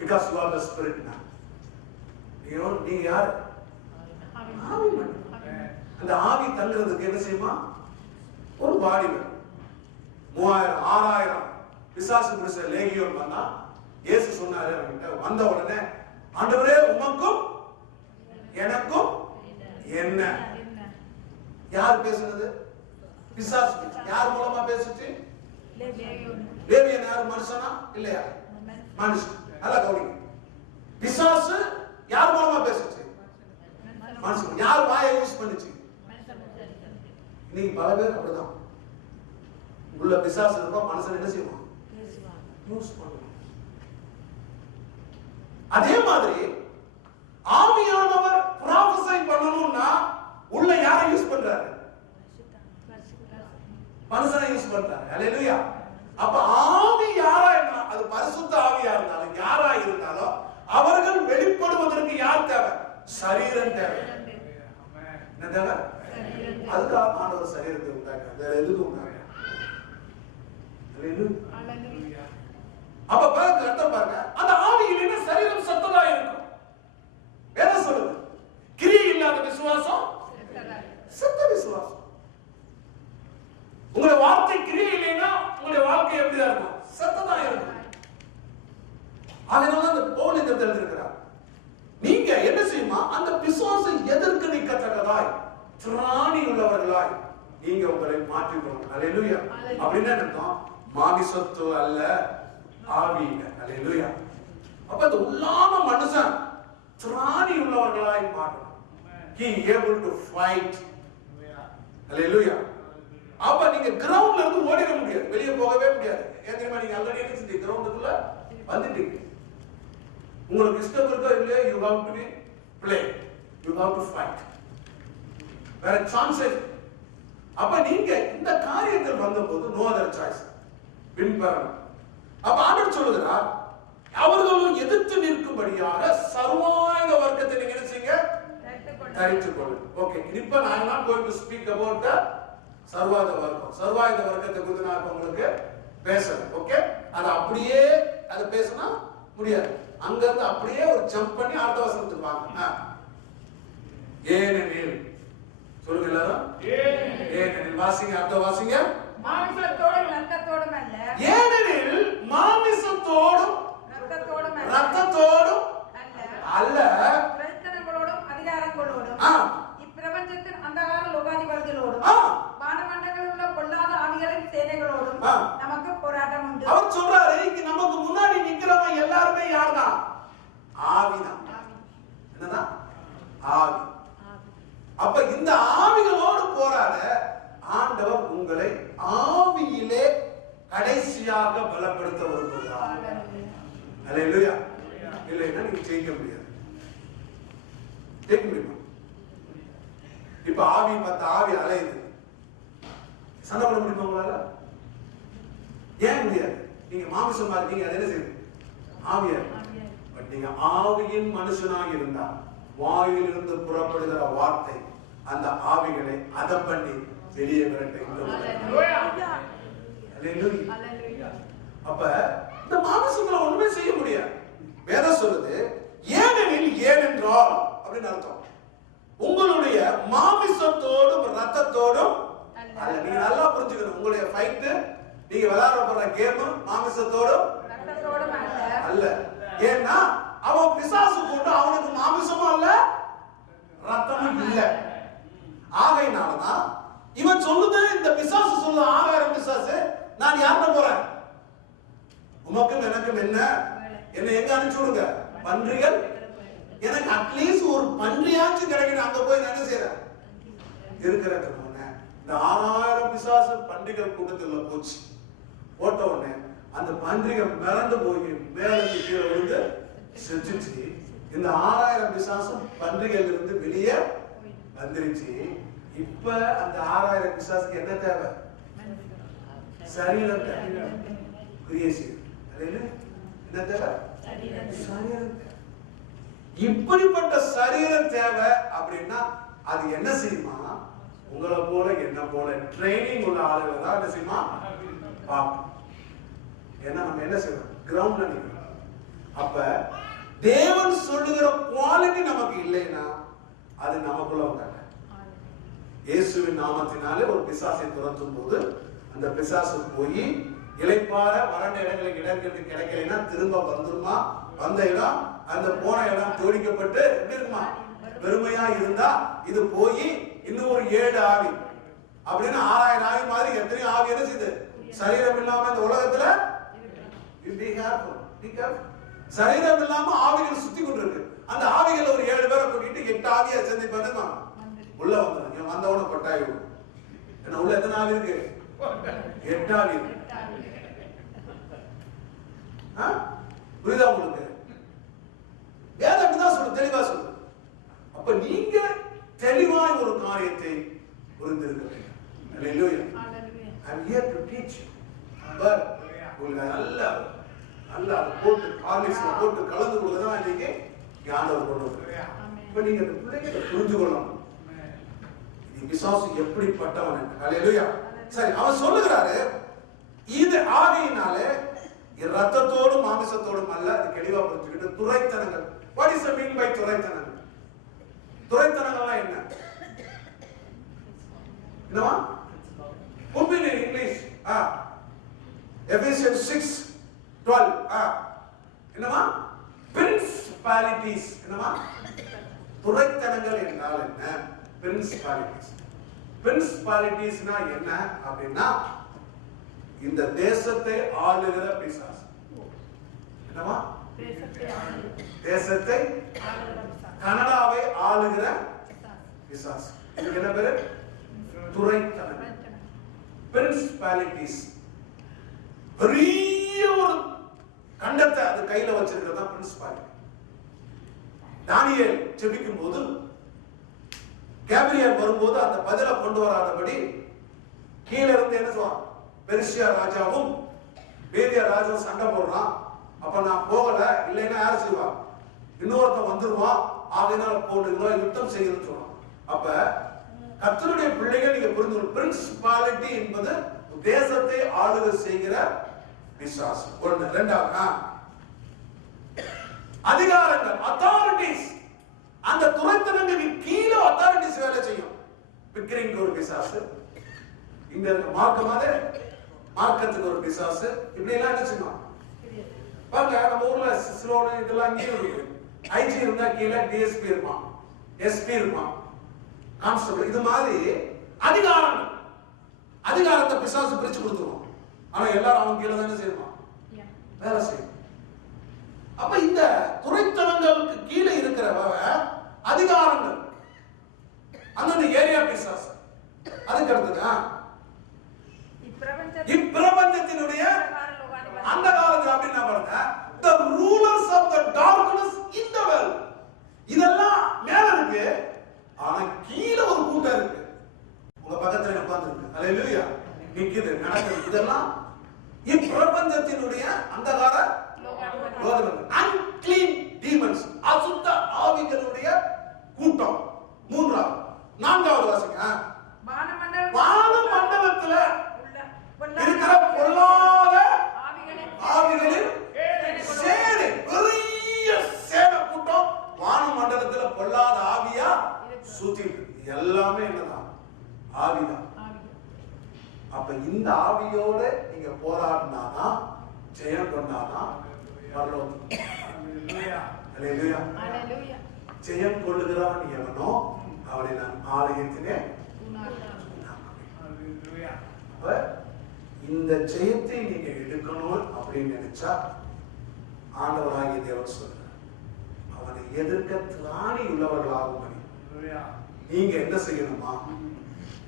Because you are the spirit man. நீ யார்? ஆவி மனிதன். அந்த ஆவி தங்குறதுக்கு என்ன செய்யுமா? ஒரு பாடி வேணும். 3000 6000 பிசாசு புடிச்ச லேகியோன் பண்ணா இயேசு சொன்னாரு அவங்கிட்ட வந்த உடனே, ஆண்டவரே உமக்கும் எனக்கும் என்ன? யார் பேசுனது? பிசாசு. யார் மூலமா பேசுச்சு? லேவியன். யார்? மனுஷனா? இல்லையா? மனுஷன். நல்லா கவனிங்க. பிசாசு யார் மூலமா பேசுச்சு? மனுஷன். யார் வாயை யூஸ் பண்ணுச்சு? இன்னைக்கு பல பேர் அப்படிதான். உள்ள பிசாசு இருக்கும், மனுஷன் என்ன செய்வான்? யூஸ் பண்ணுவான். அதே மாதிரி ஆவியானவர் ப்ராஃபஸை பண்ணணும்னா உள்ள யாரை யூஸ் பண்றாரு? மனுஷனை யூஸ் பண்றாரு. அல்லேலூயா. அப்ப ஆவி யாரா இருந்தா, அது பரிசுத்த ஆவியா இருந்தாலும் யாரா இருந்தாலும் அவர்கள் வெளிப்படுவதற்கு யார் தேவை? சரீரம் தேவை. என்ன தேவை? அதுக்காக ஆண்டவர் சரீரத்தை உண்டாக்குறார். வேற எதுவும் உண்டாக்குறார். அல்லேலூயா. அப்ப பாருங்க, அர்த்தம் பாருங்க. அந்த ஆவி இல்லைன்னா சரீரம் சத்ததா இருக்கும். வேதம் சொல்லுது, கிரியை இல்லாத விசுவாசம் செத்த விசுவாசம். உங்களுடைய வார்த்தை கிரியை இல்லைன்னா உங்களுடைய வாழ்க்கை எப்படிதான் இருக்கும்? செத்ததா இருக்கும். அதனால அந்த பவுல் இந்த எழுதியிருக்கிறார், நீங்க என்ன செய்யுமா? அந்த பிசாசை எதிர்க்க நிற்கத்தக்கதாய் திராணி உள்ளவர்களாய் நீங்க உங்களை மாற்றிக்கணும். அல்லேலூயா. அப்படின்னா என்ன? மாமிசத்து அல்ல, ஆவியில. அல்லேலூயா. அப்ப அந்த உள்ளான மனுஷன் திராணி உள்ளவர்களாய் மாறணும். He able to fight அல்லேலூயா. அப்ப நீங்க கிரவுண்ட்ல இருந்து ஓடிட முடியாது, வெளியே போகவே முடியாது. ஏன் தெரியுமா? நீங்க ஆல்ரெடி என்ன செஞ்சீங்க? கிரவுண்டுக்குள்ள வந்துட்டீங்க. உங்களுக்கு இஷ்டம் இருக்கோ இல்லையோ, you have to be play, you have to fight. வேற சான்ஸ் இல்லை. அப்ப நீங்க இந்த காரியத்தில் வந்தபோது நோ அதர் சாய்ஸ், வின் பண்ணணும். அப்ப ஆண்டவர் சொல்லுகிறார், அவர்களும் எதிர்த்து நிற்கும்படியாக சர்வாயுத வர்க்கத்தை நீங்க என்ன செய்யுங்க? தரித்துக் கொள்ளுங்க. ஓகே, இப்ப நான் not going to speak about the சர்வாயுத வர்க்கம். சர்வாயுத வர்க்கத்தை குறித்து நான் உங்களுக்கு பேசுறேன். ஓகே, அது அப்படியே அதை பேசினா முடியாது. அங்க இருந்து அப்படியே ஒரு ஜம்ப் பண்ணி அடுத்த வசனத்துக்கு வாங்க. ஏனெனில் சொல்லுங்க எல்லாரும், ஏனெனில் வாசிங்க, அடுத்த வாசிங்க. மாமிசத்தோடும் இரத்தத்தோடும் அல்ல, ஏனெனில் மாமிசத்தோடும் இரத்தத்தோடும் அல்ல, பிரச்சனைகளோடும் அதிகாரங்களோடும் இப்பிரபஞ்சத்தின் அந்தகார லோகாதிபதிகளோடும் வானமண்டலங்களில் உள்ள பொல்லாத ஆவிகளின் சேனைகளோடும் நமக்கு போராட்டம் உண்டு. அவர் சொல்றாரு, இங்க நமக்கு முன்னாடி நிக்கிறவங்க எல்லாருமே யார்தான்? ஆவிதான். என்னதான்? ஆவி. அப்ப இந்த ஆவிகளோடு போராட ஆண்டவர் உங்களை ஆவியிலே கடைசியாக பலப்படுத்த விரும்புகிறார். அல்லேலூயா. இல்லைன்னா நீங்க ஜெயிக்க முடியாது. ஜெயிக்க முடியுமா? இப்ப ஆவி 10 ஆவி அலையுது, சண்டை போட முடியுமா உங்களால? ஏன் முடியாது? நீங்க மாமிசமா இருக்கீங்க, அது என்ன செய்யுது? ஆவியா. பட் நீங்க ஆவியின் மனுஷனாக இருந்தா வாயிலிருந்து புறப்படுகிற வார்த்தை அந்த ஆவிகளை அதம் பண்ணி வெளியே விரட்ட. அப்ப இந்த மாமிசத்துல ஒண்ணுமே செய்ய முடியாது. வேதம் சொல்லுது, ஏனெனில் ஏனென்றால் அப்படின்னு அர்த்தம். உங்களுடைய மாமிசத்தோடும் ரத்தத்தோடும் அல்ல. நீங்க நல்லா புரிஞ்சுக்கணும், உங்களுடைய ஃபைட், நீங்க விளையாட போற கேம் மாமிசத்தோடும் அல்ல. ஏன்னா அவன் பிசாசு போட்டு அவனுக்கு மாமிசமும் அல்ல ரத்தமும் இல்ல. ஆகையினாலதான் இவன் சொல்லுது, இந்த பிசாசு சொல்லுது, ஆகாரம் பிசாசு, நான் யார்கிட்ட போறேன்? உமக்கும் எனக்கும் என்ன எங்க அனுப்பிச்சு விடுங்க, பன்றிகள். எனக்கு அட்லீஸ்ட் ஒரு பன்றியாச்சும் கிடைக்கணும், அங்க போய் என்ன செய்யறேன்? இருக்கிற இந்த 6000 பிசாசு பன்றிகள் கூட்டத்துல போச்சு. போட்ட உடனே அந்த பன்றிகள் மிரண்டு போய் மேல கீழே விழுந்து செஞ்சுச்சு. இந்த 6000 பிசாசும் பன்றிகள் இருந்து வெளியே வந்துருச்சு. இப்ப அந்த 6000 பிசாசுக்கு என்ன தேவை? சரீரம் தேவை. கிரியேஷன் என்ன தேவை? சரீரம் தேவை. இப்படிப்பட்ட சரீரம் தேவை அப்படின்னா அது என்ன செய்யுமா? உங்களை போல என்ன போல ட்ரைனிங் உள்ள ஆளுகளை தான் என்ன செய்யுமா பார்ப்போம். ஏன்னா நம்ம என்ன செய்யணும்? கிரவுண்ட்ல நிற்கிறோம். அப்ப தேவன் சொல்லுகிற குவாலிட்டி நமக்கு இல்லைன்னா அது நமக்குள்ள வந்தாங்க. இயேசுவின் நாமத்தினாலே ஒரு பிசாசை துரத்தும் போது அந்த பிசாசு போய் இளைப்பாற வறண்ட இடங்களுக்கு இடங்களுக்கு கிடைக்கலைன்னா திரும்ப வந்துருமா? வந்த இடம் அந்த போன இடம் ஜோடிக்கப்பட்டு எப்படி இருக்குமா? பெருமையா இருந்தா இது போய் இன்னும் ஒரு 7 ஆவி அப்படின்னு 6000 ஆவி மாதிரி எத்தனையோ ஆவி என்ன செய்யுது? சரீரம் இல்லாம இந்த உலகத்துல சரீரம் இல்லாம ஆவிகள் சுத்தி கொண்டிருக்கு. அந்த ஆவிகள் ஒரு 7 பேரை கூட்டிட்டு 8 ஆவியை சேர்ந்து பண்ணுமா உள்ள வந்துடும். வந்தவன கொட்டாய் விடும். ஏன்னா உள்ள எத்தனை ஆவி இருக்கு? 8 ஆவி இருக்கு. புரியுதா உங்களுக்கு? வேதம் அப்படிதான் சொல்லு, தெளிவா சொல்லு. அப்ப நீங்க தெளிவாய் ஒரு காரியத்தை புரிந்திருக்க வேண்டும். Hallelujah. I'm here to teach you. But உங்களுக்கு நல்லா நல்லா போட்டு ஹார்லிக்ஸ்ல போட்டு கலந்து கொடுக்கதான் இன்னைக்கு ஞானம் கொண்டு வந்திருக்கேன். இப்ப நீங்க அந்த பிள்ளைகளை புரிஞ்சுக்கணும், இது பிசாசு எப்படிப்பட்டவன். ஹalleluya. சரி, அவன் சொல்லுகிறாரு, இது ஆகையினாலே ரத்தத்தோடும் மாமிசத்தோடும் அல்ல. அது தெளிவா புரிஞ்சுக்கிட்டு துரைத்தனங்கள். What is the mean by துரைத்தனங்கள்? துரைத்தனங்கள்லாம் என்ன? என்னவா? Put in English. Ephesians 6:12. என்னவா? Principalities. என்னவா? துரைத்தனங்கள் என்றால் என்ன? Principalities. Principalitiesனா என்ன அப்படின்னா இந்த தேசத்தை ஆளுகிற பிசாசு. என்னவா? தேசத்தை கனடாவை ஆளுகிற பிசாசு. இதுக்கு என்ன பேரு? துரைத்தனங்கள், பிரின்சிபாலிட்டிஸ். பெரிய ஒரு கண்டத்தை அது கையில வச்சிருக்கிறது தான் பிரின்சிபாலிட்டி. தானியேல் ஜெபிக்கும் போது கேப்ரியல் வரும்போது அந்த பதிலை கொண்டு வராதபடி கீழே இருந்து என்ன சொல்றான், பெர்சியா ராஜாவும் மேதியா ராஜாவும் சண்டை போடுறான். அப்ப நான் போகல, இல்லைன்னா யார் செய்வா, இன்னொருத்தன் வந்துருவான், ஆகையினால போடுங்களோ யுத்தம் செய்யணும்னு சொல்றான். அப்ப கர்த்தருடைய பிள்ளைகள் நீங்க புரிந்து, பிரின்சிபாலிட்டி என்பது தேசத்தை ஆளுகை செய்கிற பிசாசு. ஒன்று. ரெண்டாவது அதிகாரங்கள், அத்தாரிட்டிஸ். அந்த துரைத்தனங்களுக்கு கீழே அத்தாரிட்டிஸ் வேலை செய்யும். பிக்கரிங் ஒரு பிசாசு, இங்க இருக்க மார்க்கமாதே மார்க்கத்துக்கு ஒரு பிசாசு, இப்படி எல்லாம் என்ன செய்யணும் பாருங்க. நம்ம ஊர்ல சிலோன் இதெல்லாம் இங்கே இருக்கு. ஐஜி இருந்தா கீழே டிஎஸ்பி இருப்பான், எஸ்பி இருப்பான், கான்ஸ்டபிள். இது மாதிரி அதிகாரங்கள், அதிகாரத்தை பிசாசு பிரிச்சு கொடுத்துருவோம். ஆனா எல்லாரும் அவங்க கீழே தானே செய்வான், வேலை செய்யும். அப்ப இந்த துரைத்தனங்களுக்கு கீழே இருக்கிறவ அதிகாரங்கள், அந்த ஏரியா பிசாசு. அதுக்கு அடுத்தது இப்பிரபஞ்சத்தினுடைய அந்த காலத்துல அப்படின்னா பாருங்க, the rulers of the darkness in the world. இதெல்லாம் மேல இருக்கு, ஆனா கீழே ஒரு கூட்டம் இருக்கு. உங்க பக்கத்துல உட்கார்ந்திருக்கு, அல்லேலூயா, நிக்குது, நடக்குது. இதெல்லாம் இப்பிரபஞ்சத்தினுடைய அந்தகார லோகங்கள், unclean demons, அசுத்த ஆவிகளுடைய கூட்டம். மூன்றாவது. நான்காவது வாசிங்க. வானமண்டலத்துல இருக்கிற பொல்லாத ஆவிகளின் சேனை, பெரிய சேனை கூட்டம் வானமண்டலத்துல பொல்லாத ஆவியா சுத்தி எல்லாமே என்னதான், ஆவிதான். அப்ப இந்த ஆவியோட நீங்க போராடினாதான், ஜெயம் கொண்டாதான் பரலோகம். அல்லேலூயா. ஜெயம் கொள்ளுகிறவன் எவனோ அவனை நான் ஆலயத்திலே. இந்த ஜெயத்தை நீங்க எடுக்கணும் அப்படின்னு நினைச்சா ஆண்டவராகிய தேவன் சொல்றார், அவனை எதிர்க்க திராணி உள்ளவர்களாகும்படி நீங்க என்ன செய்யணுமா,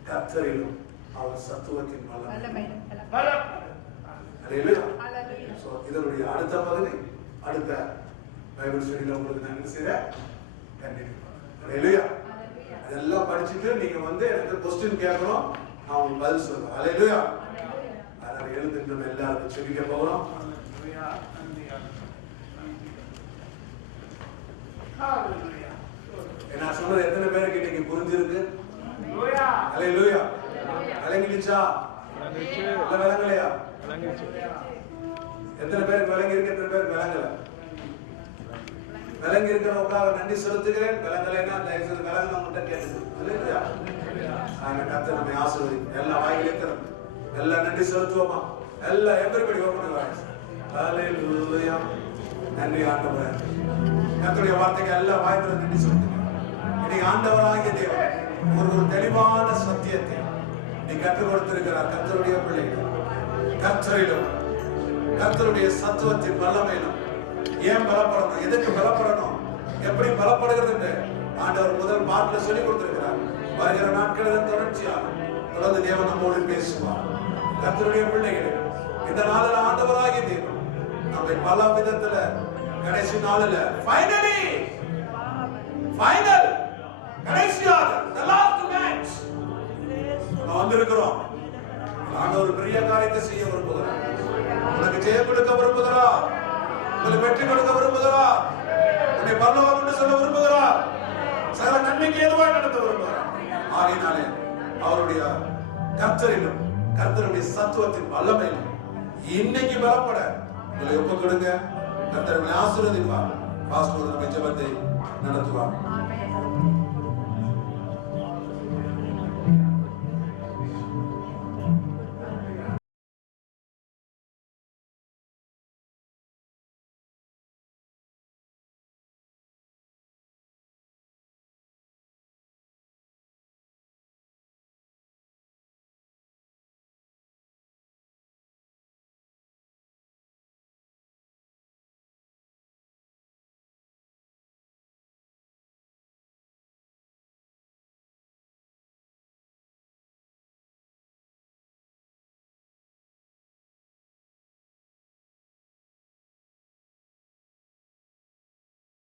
கர்த்தரிலும் அவர் சத்துவத்தின் வல்லமையிலும். இதனுடைய அடுத்த பகுதி அடுத்த பைபிள் ஸ்டடியில உங்களுக்கு நான் என்ன செய்றேன், அதெல்லாம் படிச்சுட்டு நீங்க வந்து எனக்கு கொஸ்டின் கேட்கணும், நான் உங்களுக்கு பதில் சொல்றேன். அல்லேலூயா. அதனால எழுந்து நம்ம எல்லாரும் செபிக்க போகிறோம். நான் சொன்னது எத்தனை பேருக்கு இன்னைக்கு புரிஞ்சிருக்கு? அல்லேலூயா. விளங்கிடுச்சா? இல்ல விளங்கலையா? எத்தனை பேருக்கு விளங்கி இருக்கு, எத்தனை பேருக்கு விளங்கல? விளங்கி இருக்கிறவங்க நன்றி செலுத்துகிறேன். விளங்கலைன்னா தயவுசெய்து விளங்கினவங்கிட்ட கேட்டுங்க. அல்லேலூயா. கர்த்தர் நம்மை ஆசீர்வதிப்பார். எல்லா வாயிலையும் திறந்து எல்லாம் நன்றி செலுத்துவோமா? எல்லாம் எவரிபடி ஓபன் வாய்ஸ். அல்லேலூயா. நன்றி ஆண்டவரே. கர்த்தருடைய வார்த்தைக்கு எல்லாம் வாய் திறந்து நன்றி செலுத்துங்க. இன்னைக்கு ஆண்டவராகிய தேவன் ஒரு தெளிவான சத்தியத்தை நீ கற்றுக் கொடுத்திருக்கிறார். கர்த்தருடைய பிள்ளைகள் கர்த்தரிலும் கர்த்தருடைய சத்துவத்தின் வல்லமையிலும் ஏன் பலப்படணும், எதுக்கு பலப்படணும், எப்படி பலப்படுகிறது என்று ஆண்டவர் முதல் பாட்டில் சொல்லிக் கொடுத்திருக்கிறார். வருகிற நாட்களில் தொடர்ச்சியாக தொடர்ந்து தேவன் நம்மோடு பேசுவார். கர்த்தருடைய பிள்ளைகளே, இந்த நாளில் ஆண்டவராகிய தேவன் நம்மை பல விதத்துல கடைசி நாளில் ஃபைனல் கடைசியாக the last match வந்திருக்கிறோம். ஆண்டவர் பெரிய காரியத்தை செய்ய விரும்புகிறார். உனக்கு ஜெயம் கொடுக்க விரும்புகிறார். உங்களுக்கு வெற்றி கொடுக்க விரும்புகிறார். உன்னை பரலோகம் கொண்டு செல்ல விரும்புகிறார். சகல நன்மைக்கு ஏதுவாய் நடத்த விரும்புகிறார். ஆகையினாலே அவருடைய கர்த்தரிலும் கர்த்தருடைய சத்துவத்தின் வல்லமையிலும் இன்னைக்கு பலப்பட உங்களை ஒப்புக் கொடுங்க. கர்த்தர் உங்களை ஆசீர்வதிப்பார். பாஸ்டர் ஜெபத்தை நடத்துவார்.